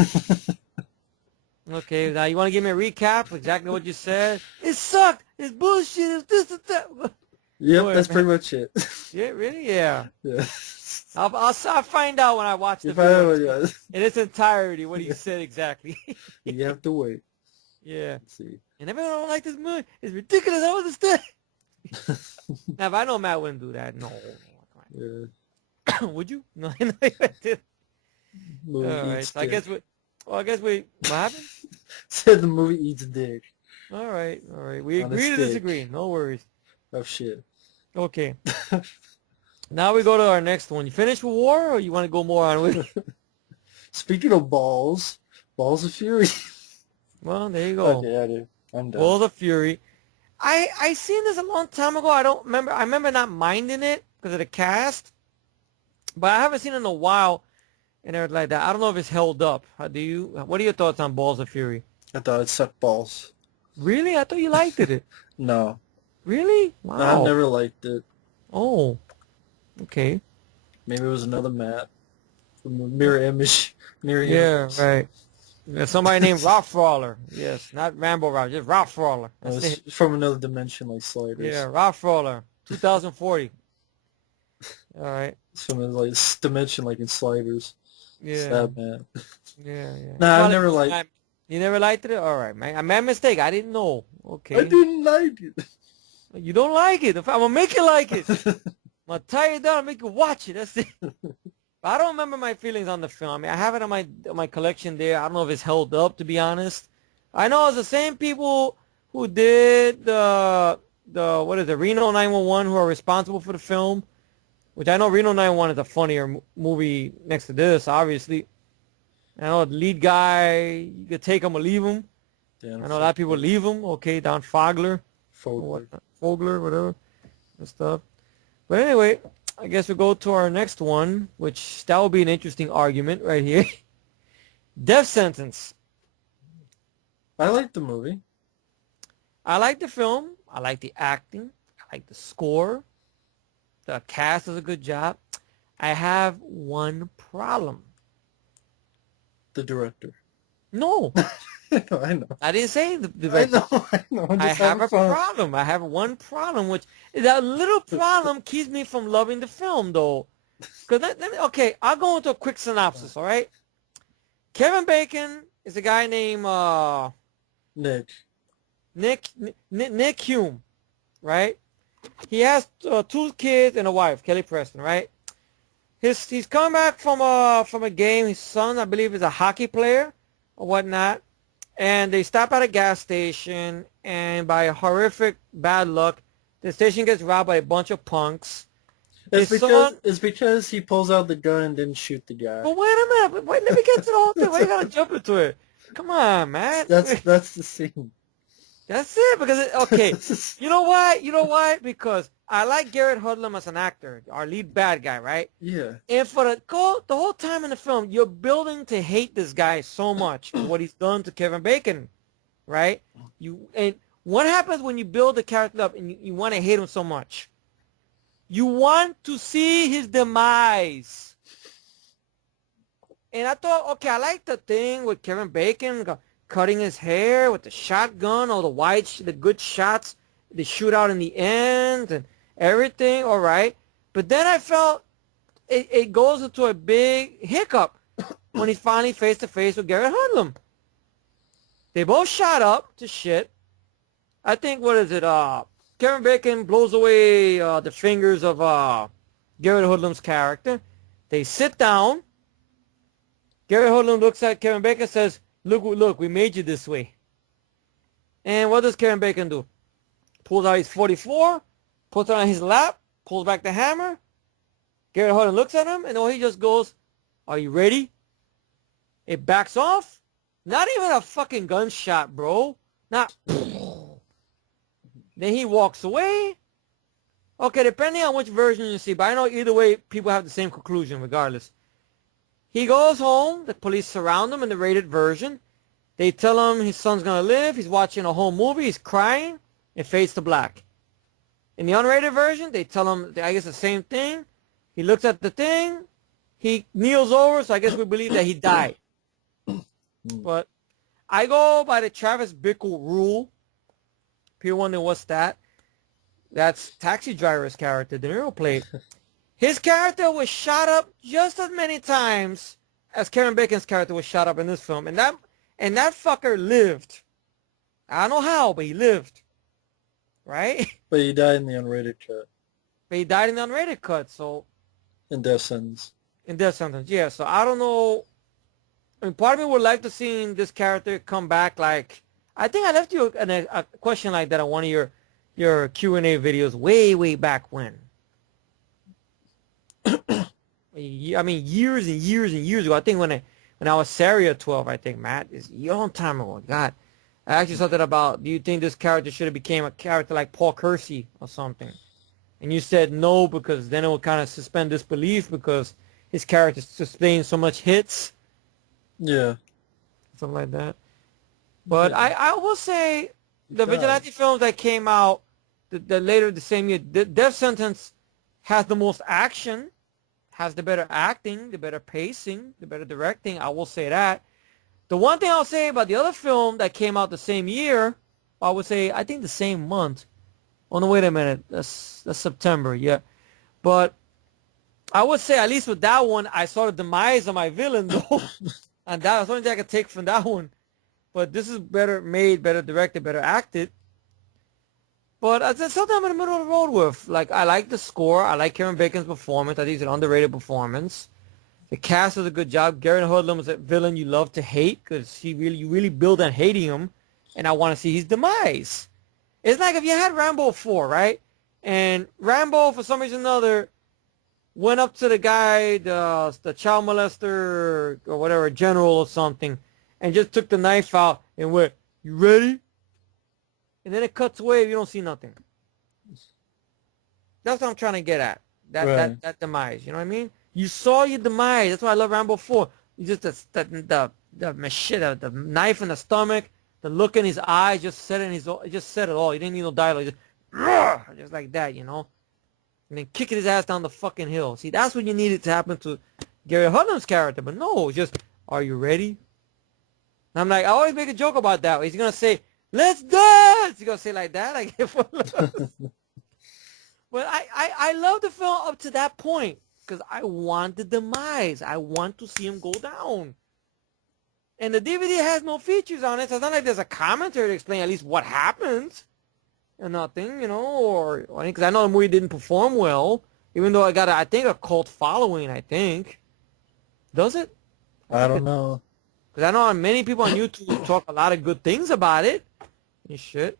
Okay, now you want to give me a recap? Exactly what you said? It sucked. It's bullshit. It's this and that. Yep, that's pretty much it. Yeah, really? Yeah. Yeah. I'll find out when I watch the video in its entirety what he said exactly. You have to wait. Yeah. Let's see. And everyone don't like this movie. It's ridiculous. I don't understand. Now, if I know Matt wouldn't do that, no. Yeah. Would you? No, I know you did. All right. So I guess we. What happened? Said the movie eats dick. All right. We agree to disagree. No worries. Oh shit. Okay. Now we go to our next one. You finished with War, or you want to go more on with it? Speaking of balls of fury. Well, there you go. Okay, I do. I'm done. Balls of Fury. I seen this a long time ago. I don't remember. I remember not minding it because of the cast, but I haven't seen it in a while and everything like that. I don't know if it's held up. What are your thoughts on Balls of Fury? I thought it sucked balls. Really? I thought you liked it. No. Really? Wow. No, I've never liked it. Oh. Okay. Maybe it was another Matt from the Mirror Image. Yeah, right. Yeah, somebody named Rockfrawler. Yes, not Rambo Rock, just Rockfrawler. It's from another dimension like Sliders. Yeah, Rockfrawler, 2040. All right. It's from like dimension like in Sliders. Yeah. Sad man. Yeah. Nah, I never liked. You never liked it? All right, man. I made a mistake. I didn't know. Okay. I didn't like it. You don't like it. I'm gonna make you like it. I'm gonna tie you down and make you watch it. That's it. I don't remember my feelings on the film. I mean, I have it on my collection there. I don't know if it's held up, to be honest. I know it's the same people who did the what is it, Reno 911, who are responsible for the film, which I know Reno 911 is a funnier movie next to this, obviously. I know the lead guy, you could take him or leave him. Dan I know a lot of people leave him. Okay, Don Fogler. Fogler, whatever, and stuff. But anyway, I guess we go to our next one, which that will be an interesting argument right here. Death Sentence. I like the movie. I like the film. I like the acting. I like the score. The cast does a good job. I have one problem. The director. No. I know. I didn't say the director. I know. I have a problem. I have one problem, which that little problem keeps me from loving the film, though. Because okay, I'll go into a quick synopsis. All right. Kevin Bacon is a guy named Nick Hume, right? He has 2 kids and a wife, Kelly Preston, right? He's coming back from a game. His son, I believe, is a hockey player or whatnot. And they stop at a gas station, and by horrific bad luck, the station gets robbed by a bunch of punks. It's because he pulls out the gun and didn't shoot the guy. But wait a minute. Wait, let me get to the whole thing. Why you gotta jump into it? Come on, man. That's the scene. That's it. Because okay, you know why? You know why? Because I like Garrett Hudlin as an actor, our lead bad guy, right? Yeah. And for the whole time in the film, you're building to hate this guy so much for what he's done to Kevin Bacon, right? And what happens when you build the character up and you want to hate him so much? You want to see his demise. And I thought, okay, I like the thing with Kevin Bacon cutting his hair with the shotgun, all the good shots, the shootout in the end, and everything, all right. But then I felt it goes into a big hiccup when he's finally face to face with Garrett Hudlin. They both shot up to shit. I think, what is it? Kevin Bacon blows away the fingers of Garrett Hudlin's character. They sit down. Garrett Hudlin looks at Kevin Bacon and says, look, we made you this way. And what does Kevin Bacon do? Pulls out his 44, puts it on his lap, pulls back the hammer. Garrett Hudlin looks at him, and he just goes, are you ready? It backs off. Not even a fucking gunshot, bro. Not. Then he walks away. Okay, depending on which version you see, but I know either way, people have the same conclusion regardless. He goes home. The police surround him in the rated version. They tell him his son's going to live. He's watching a whole movie. He's crying. It fades to black. In the unrated version, they tell him, I guess, the same thing. He looks at the thing. He kneels over, so I guess we believe that he died. But I go by the Travis Bickle rule. People wonder what's that. That's Taxi Driver's character, De Niro played. His character was shot up just as many times as Kevin Bacon's character was shot up in this film. And that fucker lived. I don't know how, but he lived. Right? But he died in the unrated cut. But he died in the unrated cut, so... In Death Sentence. In Death Sentence, yeah. So I don't know. I mean, part of me would like to see this character come back like... I think I left you a question like that on one of your Q&A videos way back when. I mean, years and years and years ago. I think when I was Saria 12, I think, Matt, is a long time ago. God. I actually saw that about, do you think this character should have became a character like Paul Kersey or something? And you said no, because then it would kind of suspend disbelief because his character sustained so much hits. Yeah. Something like that. But yeah. I will say the vigilante films that came out the later the same year, Death Sentence has the most action, has the better acting, the better pacing, the better directing. I will say that. The one thing I'll say about the other film that came out the same year, I would say, I think the same month. Oh, no, wait a minute. That's September, yeah. But I would say, at least with that one, I saw the demise of my villain, though. And that's the only thing I could take from that one. But this is better made, better directed, better acted. But it's something I'm in the middle of the road with. Like, I like the score. I like Kevin Bacon's performance. I think it's an underrated performance. The cast does a good job. Gary Hudlin is a villain you love to hate because you really build on hating him, and I want to see his demise. It's like if you had Rambo 4, right? And Rambo, for some reason or another, went up to the guy, the child molester or whatever, general or something, and just took the knife out and went, "You ready?" And then it cuts away. You don't see nothing. That's what I'm trying to get at. That demise. You know what I mean? You saw your demise. That's why I love Rambo 4. You just the knife in the stomach, the look in his eyes, just said it all. He didn't need no dialogue. Just like that, you know. And then kicking his ass down the fucking hill. See, that's what you needed to happen to Gary Hudlin's character. But no, it's just, are you ready? And I'm like, I always make a joke about that. He's gonna say, "Let's dance." He's gonna say like that. Like, but I love the film up to that point because I want the demise. I want to see him go down. And the DVD has no features on it, so it's not like there's a commentary to explain at least what happens. And nothing, you know, or because I know the movie didn't perform well, even though I got, I think, a cult following, I think. Does it? I don't know. Because I know many people on YouTube talk a lot of good things about it. And shit.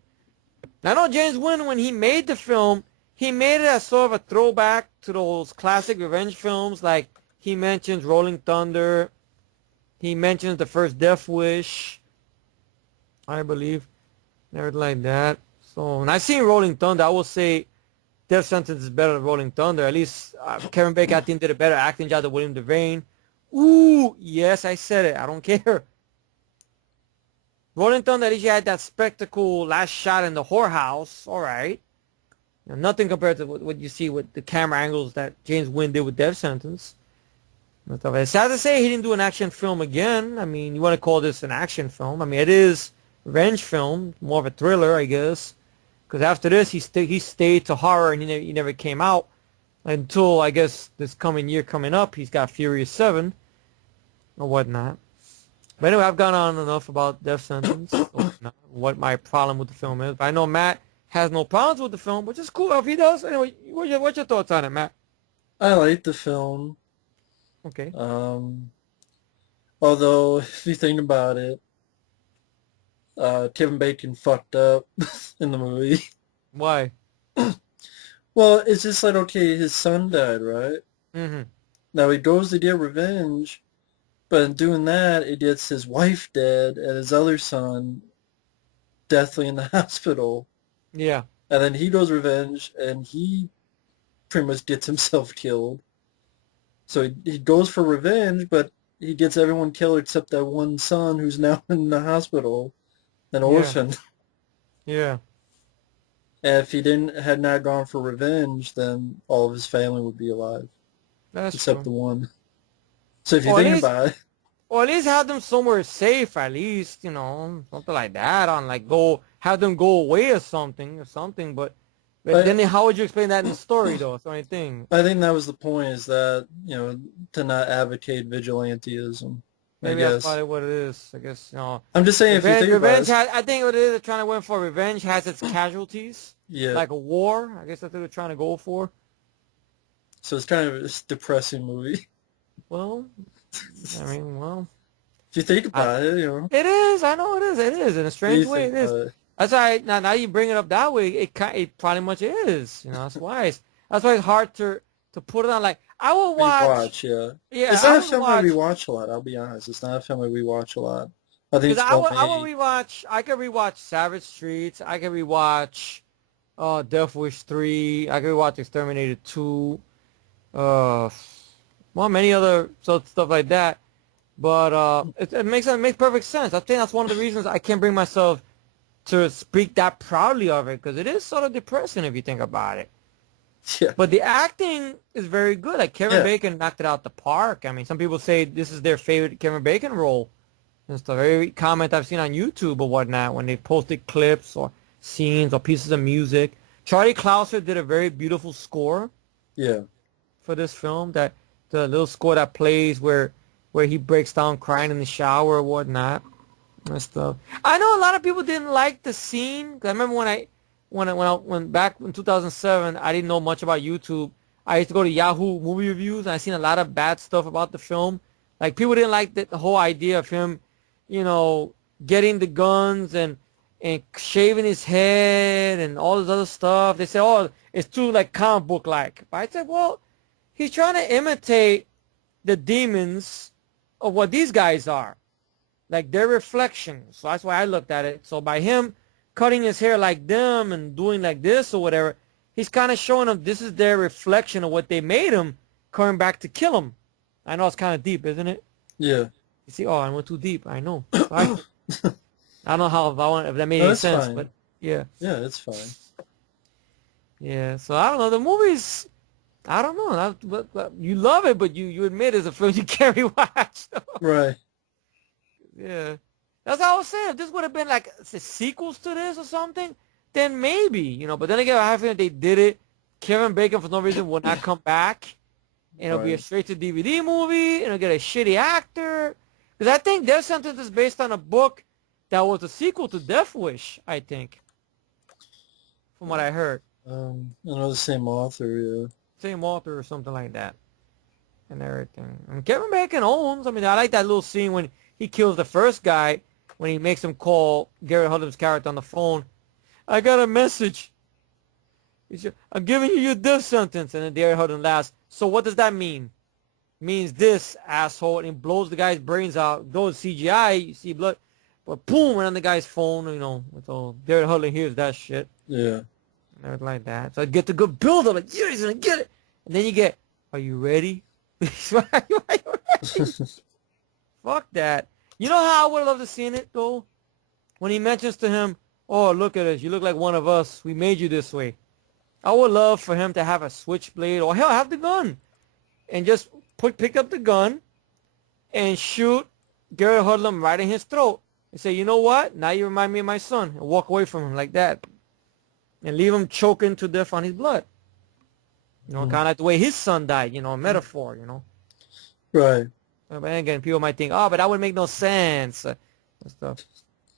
I know James Wan, when he made the film, he made it as sort of a throwback to those classic revenge films. Like, he mentions Rolling Thunder. He mentions the first Death Wish, I believe. Everything like that. So, when I seen Rolling Thunder, I will say Death Sentence is better than Rolling Thunder. At least Kevin Bacon, I think, did a better acting job than William Devane. Ooh, yes, I said it. I don't care. Rolling Thunder, at least you had that spectacle last shot in the whorehouse. All right. You know, nothing compared to what you see with the camera angles that James Wan did with Death Sentence. It's sad to say he didn't do an action film again. I mean, you want to call this an action film. I mean, it is a revenge film, more of a thriller, I guess. Because after this, he stayed to horror and he never came out until, I guess, this coming year coming up. He's got Furious 7 or whatnot. But anyway, I've gone on enough about Death Sentence, what my problem with the film is. But I know Matt has no problems with the film, which is cool if he does. Anyway, what's your thoughts on it, Matt? I like the film. Okay. Although, if you think about it, Kevin Bacon fucked up in the movie. Why? Well, it's just like, okay, his son died, right? Mm-hmm. Now he goes to get revenge, but in doing that, it gets his wife dead and his other son deathly in the hospital. Yeah. And then he goes revenge, and he pretty much gets himself killed. So he goes for revenge, but he gets everyone killed except that one son who's now in the hospital, an orphan. Yeah. And if he had not gone for revenge, then all of his family would be alive. That's except true. the one. So if you think about it. Or at least have them somewhere safe, at least, you know, something like that. On like have them go away or something. But then how would you explain that in the story, though? That's the only thing. I think that was the point, is that, you know, to not advocate vigilantism. Maybe that's probably what it is. I guess, you know. I'm just saying, if you think about it. I think what it is, they're trying to win for revenge has its casualties. Yeah. Like a war. I guess that's what they're trying to go for. So it's kind of a depressing movie. Well, I mean, well. If you think about it, you know. It is. I know it is. It is. In a strange way, it is. That's why now you bring it up that way. It probably much is. You know, that's why it's hard to put it on. Like I will watch. Yeah. Yeah. It's not a film I rewatch a lot. I'll be honest. It's not a film I rewatch a lot. I think it's I will rewatch. I could rewatch Savage Streets. I could rewatch Death Wish 3. I could rewatch Exterminator 2. Well, many other stuff like that. But it makes perfect sense. I think that's one of the reasons I can't bring myself to speak that proudly of it, because it is sort of depressing if you think about it. Yeah. But the acting is very good. Like Kevin Bacon knocked it out the park. I mean, some people say this is their favorite Kevin Bacon role. And stuff. Every comment I've seen on YouTube or whatnot when they posted clips or scenes or pieces of music. Charlie Clouser did a very beautiful score. Yeah. For this film, that the little score that plays where he breaks down crying in the shower or whatnot and stuff. I know a lot of people didn't like the scene. 'Cause I remember when back in 2007, I didn't know much about YouTube. I used to go to Yahoo movie reviews, and I seen a lot of bad stuff about the film. Like, people didn't like the whole idea of him, you know, getting the guns and shaving his head and all this other stuff. They say, oh, it's too, like, comic book like. But I said, well, he's trying to imitate the demons of what these guys are, like their reflections. So that's why I looked at it. So by him cutting his hair like them and doing like this or whatever, he's kind of showing them this is their reflection of what they made him, coming back to kill him. I know it's kind of deep, isn't it? Yeah. You see, oh, I went too deep. I know. I don't know if that made any sense, fine. but yeah. Yeah, it's fine. Yeah, so I don't know. The movie's, I don't know. But you love it, but you admit it's a film you can't rewatch. Right. Yeah. That's what I was saying. If this would have been like sequels to this or something, then maybe, you know. But then again, I have a feeling they did it. Kevin Bacon, for no reason, will not come back. And it'll be a straight-to-DVD movie. And it'll get a shitty actor. Because I think Death Sentence is based on a book that was a sequel to Death Wish, I think. From what I heard. I know the same author, yeah. Same author or something like that. And everything. And Kevin Bacon owns. I mean, I like that little scene when he kills the first guy, when he makes him call Gary Oldman's character on the phone. I got a message. He said, I'm giving you your death sentence. And then Gary Oldman laughs. So what does that mean? It means this, asshole. And he blows the guy's brains out. Goes CGI, you see blood. But boom, and on the guy's phone, you know, with all Gary Oldman hears that shit. Yeah. And everything like that. So I get the good build up, like, yeah, he's gonna get it. And then you get, are you ready? Are you ready? Fuck that. You know how I would love to see it, though? When he mentions to him, oh, look at us. You look like one of us. We made you this way. I would love for him to have a switchblade, or hell, have the gun. And just pick up the gun and shoot Gary Oldman right in his throat. And say, you know what? Now you remind me of my son. And walk away from him like that. And leave him choking to death on his blood. You know, kind of like the way his son died, you know, a metaphor, you know. Right. But again, people might think, oh, but that would make no sense. And stuff.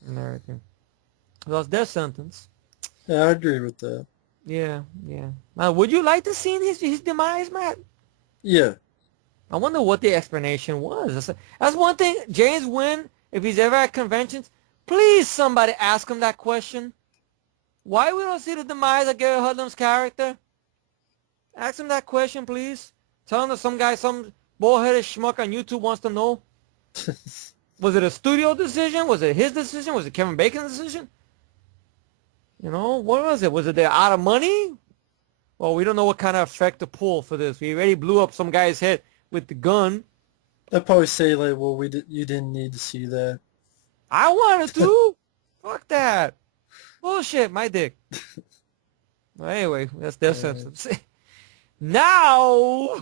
And everything. So it's death sentence. Yeah, I agree with that. Yeah, yeah. Now, would you like to see his demise, Matt? Yeah. I wonder what the explanation was. That's one thing. James Wynn, if he's ever at conventions, please somebody ask him that question. Why we don't see the demise of Gary Oldman's character? Ask him that question, please. Tell him that some guy, some bald-headed schmuck on YouTube wants to know. Was it a studio decision? Was it his decision? Was it Kevin Bacon's decision? You know, what was it? Was it they're out of money? Well, we don't know what kind of effect to pull for this. We already blew up some guy's head with the gun. I'd probably say, like, well, you didn't need to see that. I wanted to. Fuck that. Bullshit, my dick. Well, anyway, that's their sentence. Now,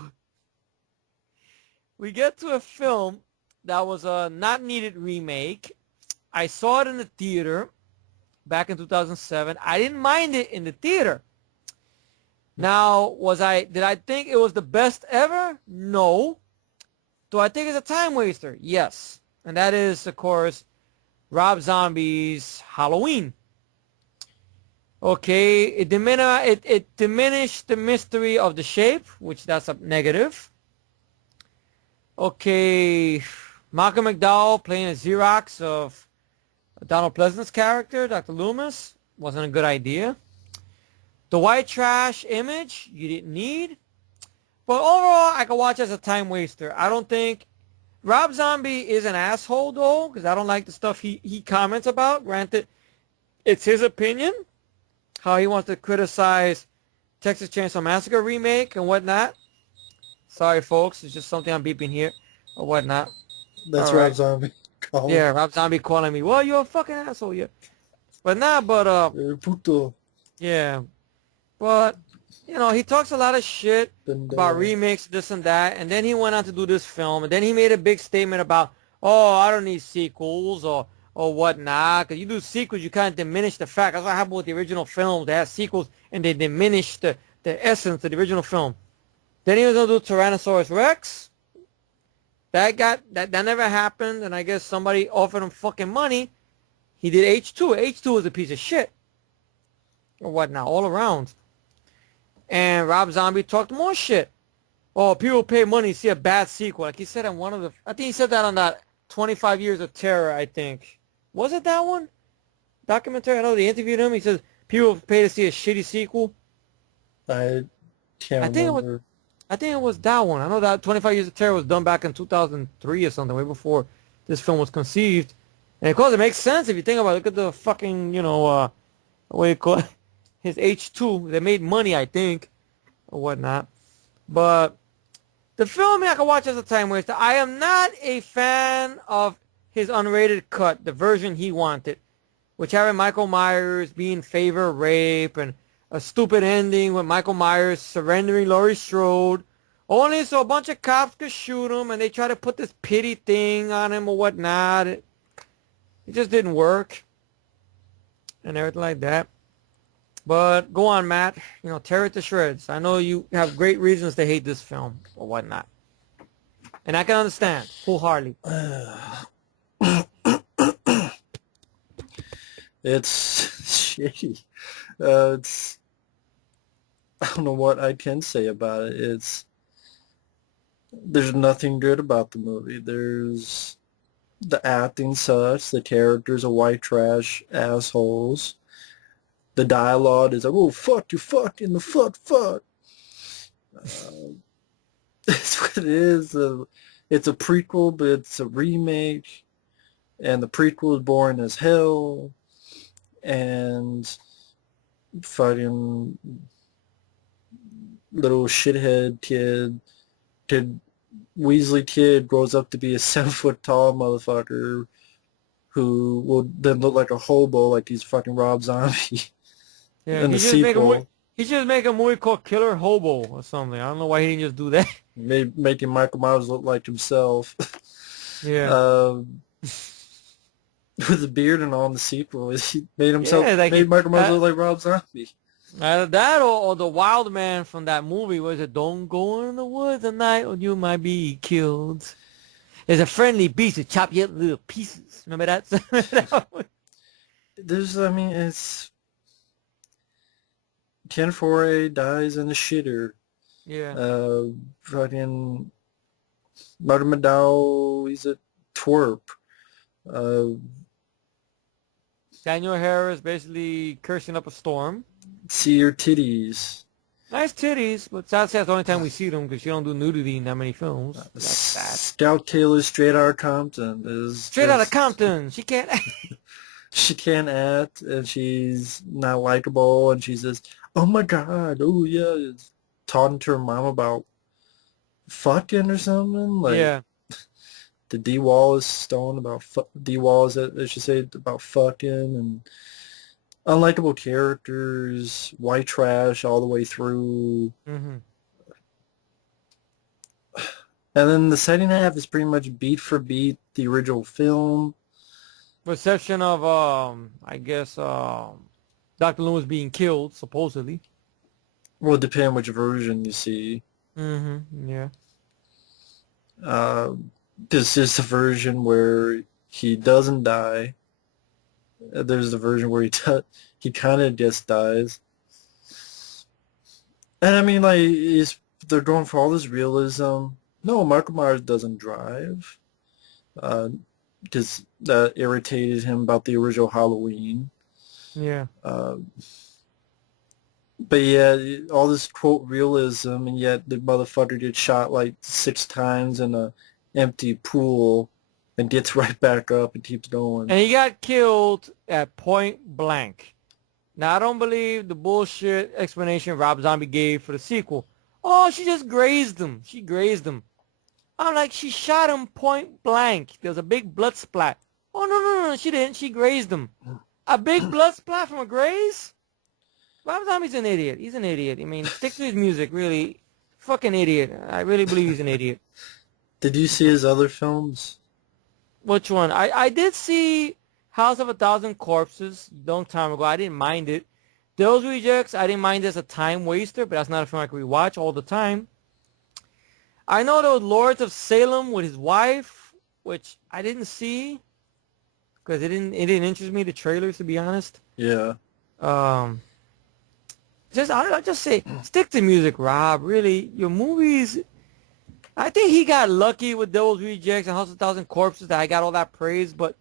we get to a film that was a not needed remake. I saw it in the theater back in 2007. I didn't mind it in the theater. Now, did I think it was the best ever? No. Do I think it's a time waster? Yes. And that is, of course, Rob Zombie's Halloween. Okay, it diminished the mystery of the shape, which that's a negative. Okay, Malcolm McDowell playing a Xerox of Donald Pleasant's character, Dr. Loomis, wasn't a good idea. The white trash image, you didn't need. But overall, I could watch as a time waster. I don't think Rob Zombie is an asshole, though, because I don't like the stuff he comments about. Granted, it's his opinion. How he wants to criticize Texas Chainsaw Massacre remake and whatnot. Sorry, folks. It's just something I'm beeping here or whatnot. That's all Rob right. Zombie. Yeah, Rob Zombie calling me. Well, you're a fucking asshole, yeah. But Puto. Yeah. But, you know, he talks a lot of shit about remakes, this and that. And then he went on to do this film. And then he made a big statement about, oh, I don't need sequels or whatnot, because you do sequels, you kind of diminish the fact. That's what happened with the original film. They had sequels, and they diminished the essence of the original film. Then he was going to do Tyrannosaurus Rex. That never happened, and I guess somebody offered him fucking money. He did H2. H2 was a piece of shit. Or whatnot, all around. And Rob Zombie talked more shit. Oh, people pay money to see a bad sequel. Like he said on one of the, I think he said that on that 25 Years of Terror, I think. Was it that one? Documentary? I know they interviewed him. He says people pay to see a shitty sequel. I I can't think it was, remember. I think it was that one. I know that 25 Years of Terror was done back in 2003 or something, way before this film was conceived. And of course, it makes sense if you think about it. Look at the fucking, what do you call it? His H2. They made money, I think, or whatnot. But the film I can watch as a time waster. I am not a fan of his unrated cut, the version he wanted, which having Michael Myers being favor rape and a stupid ending with Michael Myers surrendering Laurie Strode, only so a bunch of cops could shoot him, and they try to put this pity thing on him or whatnot. It just didn't work and everything like that. But go on, Matt. Tear it to shreds. I know you have great reasons to hate this film or whatnot. And I can understand wholeheartedly. It's shitty. It's I don't know what I can say about it. There's nothing good about the movie. The acting sucks. The characters are white trash assholes. The dialogue is like, oh, fuck, you fucking the fuck. That's what it is. It's a prequel, but it's a remake. And the prequel is boring as hell. And fucking little shithead kid Weasley kid grows up to be a 7 foot tall motherfucker who will then look like a hobo like he's fucking Rob Zombie Yeah, in the he should make a movie. sequel. He should make a movie called Killer Hobo or something. I don't know why he didn't just do that. Making Michael Myers look like himself. Yeah. With a beard and all in the sequel. He Yeah, like made Michael Myers look like Rob Zombie. either that or the wild man from that movie was it don't go in the woods at night or you might be killed. There's a friendly beast to chop you up in little pieces. Remember that? It's Ken Foray dies in the shitter. Yeah. Fucking Martin McDowell, he's a twerp. Daniel Harris basically cursing up a storm. See your titties. Nice titties, but that's the only time we see them because she don't do nudity in that many films. That's sad. Scout Taylor, straight out of Compton, is Straight out of Compton. She can't. she can't act, and she's not likable, and she says, "Oh my God, oh yeah," talking to her mom about fucking or something. Like, Yeah. the D Wallace stone about D Wallace, I should say, about fucking, and unlikable characters, white trash all the way through. Mm-hmm. And then the second half is pretty much beat for beat the original film. Reception of I guess Dr. Loomis being killed supposedly. Well, depending which version you see. Mm-hmm. Yeah. This is the version where he doesn't die. There's the version where he kind of just dies. And I mean, like, they're going for all this realism. No, Michael Myers doesn't drive. Because that irritated him about the original Halloween. Yeah. But yeah, all this quote realism, and yet the motherfucker gets shot like 6 times in a empty pool and gets right back up and keeps going. And he got killed at point blank. Now, I don't believe the bullshit explanation Rob Zombie gave for the sequel. Oh, she just grazed him. She grazed him. I'm like, she shot him point blank. There's a big blood splat. Oh, no, she didn't. She grazed him. A big blood splat from a graze? Rob Zombie's an idiot. He's an idiot. I mean, stick to his music, really. Fucking idiot. I really believe he's an idiot. Did you see his other films? Which one? I did see House of a Thousand Corpses a long time ago. I didn't mind it. Those Rejects, I didn't mind as a time waster, but that's not a film I could rewatch all the time. I know there was Lords of Salem with his wife, which I didn't see because it didn't interest me, the trailers, to be honest. Yeah. I just say, stick to music, Rob. Really, your movies. I think he got lucky with Devil's Rejects and House of Thousand Corpses that I got all that praise, but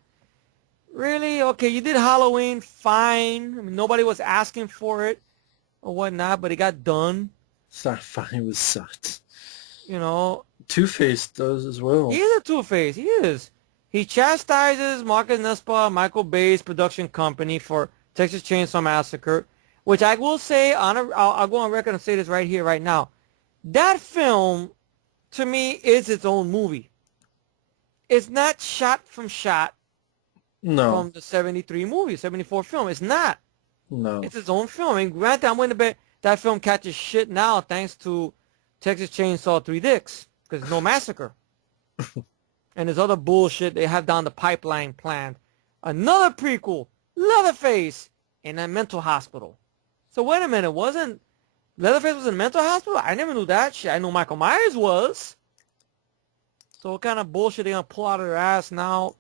really, okay, you did Halloween, fine. I mean, nobody was asking for it or whatnot, but it got done. It's not fine. It was sucked. You know, Two-Face does as well. he is a two-face. He is. He chastises Marcus Nespa, Michael Bay's production company for Texas Chainsaw Massacre, which I will say, I'll go on record and say this right here, right now. That film, to me, is its own movie. It's not shot from No. the 73 movie, 74 film. It's not. No. It's its own film. And granted, I'm willing to bet that film catches shit now thanks to Texas Chainsaw 3 Dicks, because there's no massacre. And there's other bullshit they have down the pipeline planned. Another prequel, Leatherface, in a mental hospital. So wait a minute, Leatherface was in a mental hospital? I never knew that shit. I knew Michael Myers was. So what kind of bullshit they gonna pull out of their ass now?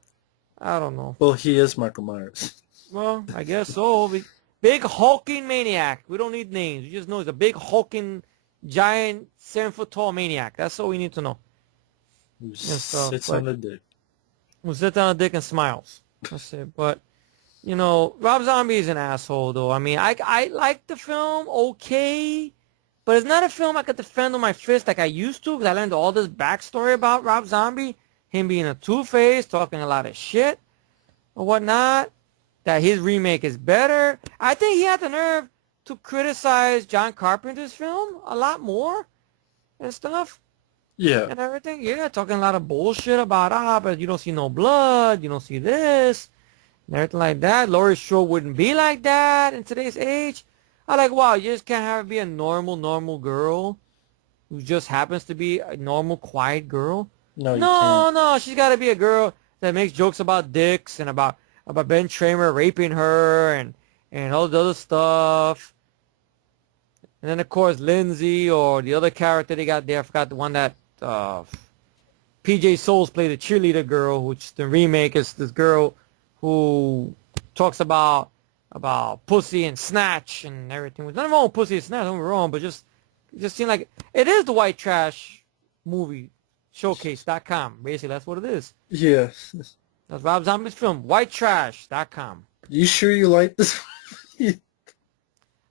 I don't know. Well, he is Michael Myers. Well, I guess so. Big hulking maniac. We don't need names. We just know he's a big hulking, giant, 7-foot tall maniac. That's all we need to know. Who sits on the dick. Who sits on a dick and smiles. That's it. But, you know, Rob Zombie is an asshole, though. I mean, I like the film, okay, but it's not a film I could defend with my fist like I used to, because I learned all this backstory about Rob Zombie, him being a two-face, talking a lot of shit or whatnot, that his remake is better. I think he had the nerve to criticize John Carpenter's film a lot more and stuff. Yeah. And everything. Yeah, talking a lot of bullshit about, but you don't see no blood, you don't see this, and everything like that. Laurie Strode wouldn't be like that in today's age. I'm like, wow, you just can't have her be a normal girl who just happens to be a normal, quiet girl. No, you can't. No, she's got to be a girl that makes jokes about dicks and about Ben Tramer raping her and all the other stuff. And then, of course, Lindsay or the other character they got there. I forgot the one that PJ Souls played, the cheerleader girl, which the remake is this girl who talks about pussy and snatch and everything. There's nothing wrong with pussy and snatch, don't get me wrong, but it just seemed like it is the white trash movie showcase.com. Basically, that's what it is. Yeah. That's Rob Zombie's film, whitetrash.com. You sure you like this?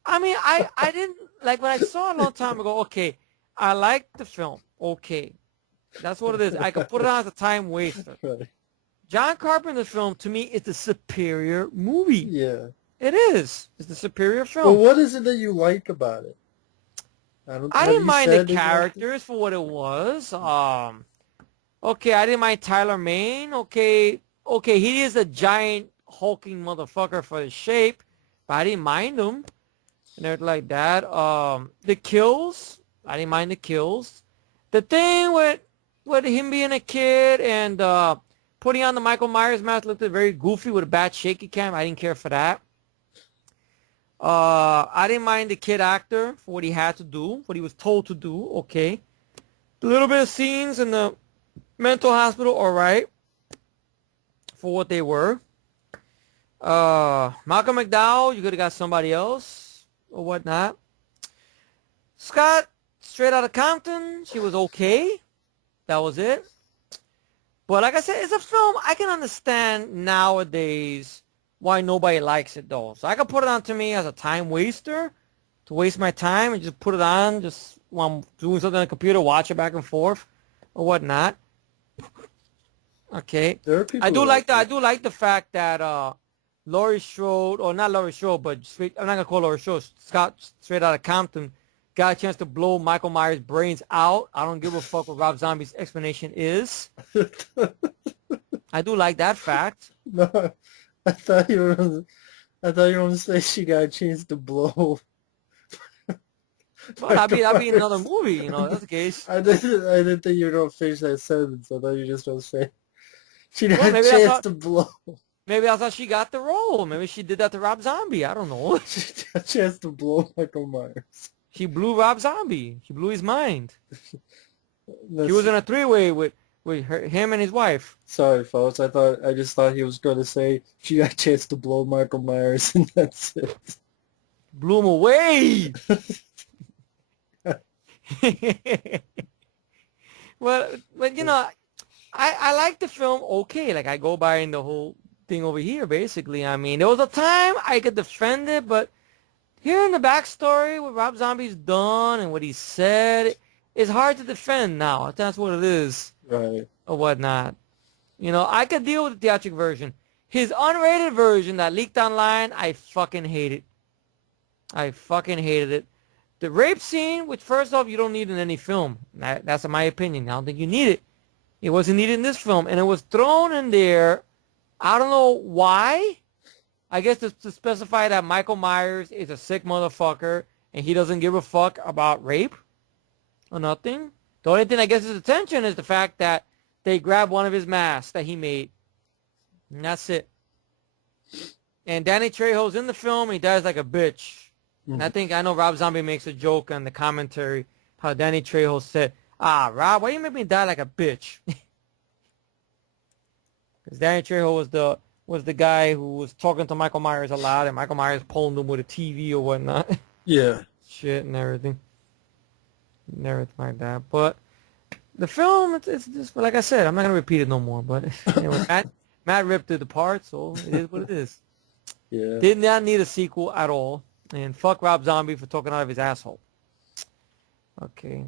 I mean, I didn't, like, when I saw it a long time ago, okay, I liked the film, okay. That's what it is. I could put it on as a time waster. Right. John Carpenter's film, to me, is the superior movie. Yeah. It is. It's the superior film. Well, what is it that you like about it? I didn't mind the characters for what it was. Okay, I didn't mind Tyler Mane. Okay, he is a giant hulking motherfucker for his shape, but I didn't mind him and everything like that. The kills, I didn't mind the kills. The thing with him being a kid and putting on the Michael Myers mask looked very goofy with a bad shaky cam. I didn't care for that. I didn't mind the kid actor for what he had to do, what he was told to do. Okay, a little bit of scenes in the mental hospital, all right, for what they were. Malcolm McDowell, you could have got somebody else or whatnot. Scott, straight out of Compton, she was okay. That was it. But like I said, it's a film I can understand nowadays why nobody likes it, though. So I could put it on to me as a time waster, to waste my time and just put it on just when I'm doing something on the computer, watch it back and forth or whatnot. Okay. There are people I do like that. I do like the fact that Laurie Strode, or not Laurie Strode, but I'm not gonna call Laurie Strode, Scott straight out of Compton, got a chance to blow Michael Myers' brains out. I don't give a fuck what Rob Zombie's explanation is. I do like that fact. No, I thought you were going to say she got a chance to blow. Well, that'd be another movie, you know. That's the case. I didn't think you were going to finish that sentence. I thought you were just going to say she got Well, a chance to blow. Maybe I thought she got the role. Maybe she did that to Rob Zombie. I don't know. She got a chance to blow Michael Myers. She blew Rob Zombie. She blew his mind. That's, He was in a three-way with him and his wife. Sorry, folks. I just thought he was going to say she got a chance to blow Michael Myers, and that's it. Blew him away. But you know, I like the film okay. Like I go by in the whole thing over here, basically. I mean, there was a time I could defend it, but hearing the backstory, what Rob Zombie's done and what he said, it's hard to defend now. That's what it is. Right. Or whatnot. You know, I could deal with the theatrical version. His unrated version that leaked online, I fucking hate it. I fucking hated it. The rape scene, which first off, you don't need in any film. That's my opinion. I don't think you need it. It wasn't needed in this film. And it was thrown in there. I don't know why. I guess to specify that Michael Myers is a sick motherfucker and he doesn't give a fuck about rape or nothing. The only thing I guess his attention is the fact that they grabbed one of his masks that he made. And that's it. And Danny Trejo's in the film. He dies like a bitch. And I know Rob Zombie makes a joke on the commentary how Danny Trejo said, Rob, why you make me die like a bitch? Because Danny Trejo was the guy who was talking to Michael Myers a lot, and Michael Myers pulling him with a TV or whatnot. Yeah. Shit and everything. And everything like that. But the film, it's just, like I said, I'm not going to repeat it no more. But anyway, Matt ripped it apart, so it is what it is. Yeah. Did not need a sequel at all. And fuck Rob Zombie for talking out of his asshole. Okay.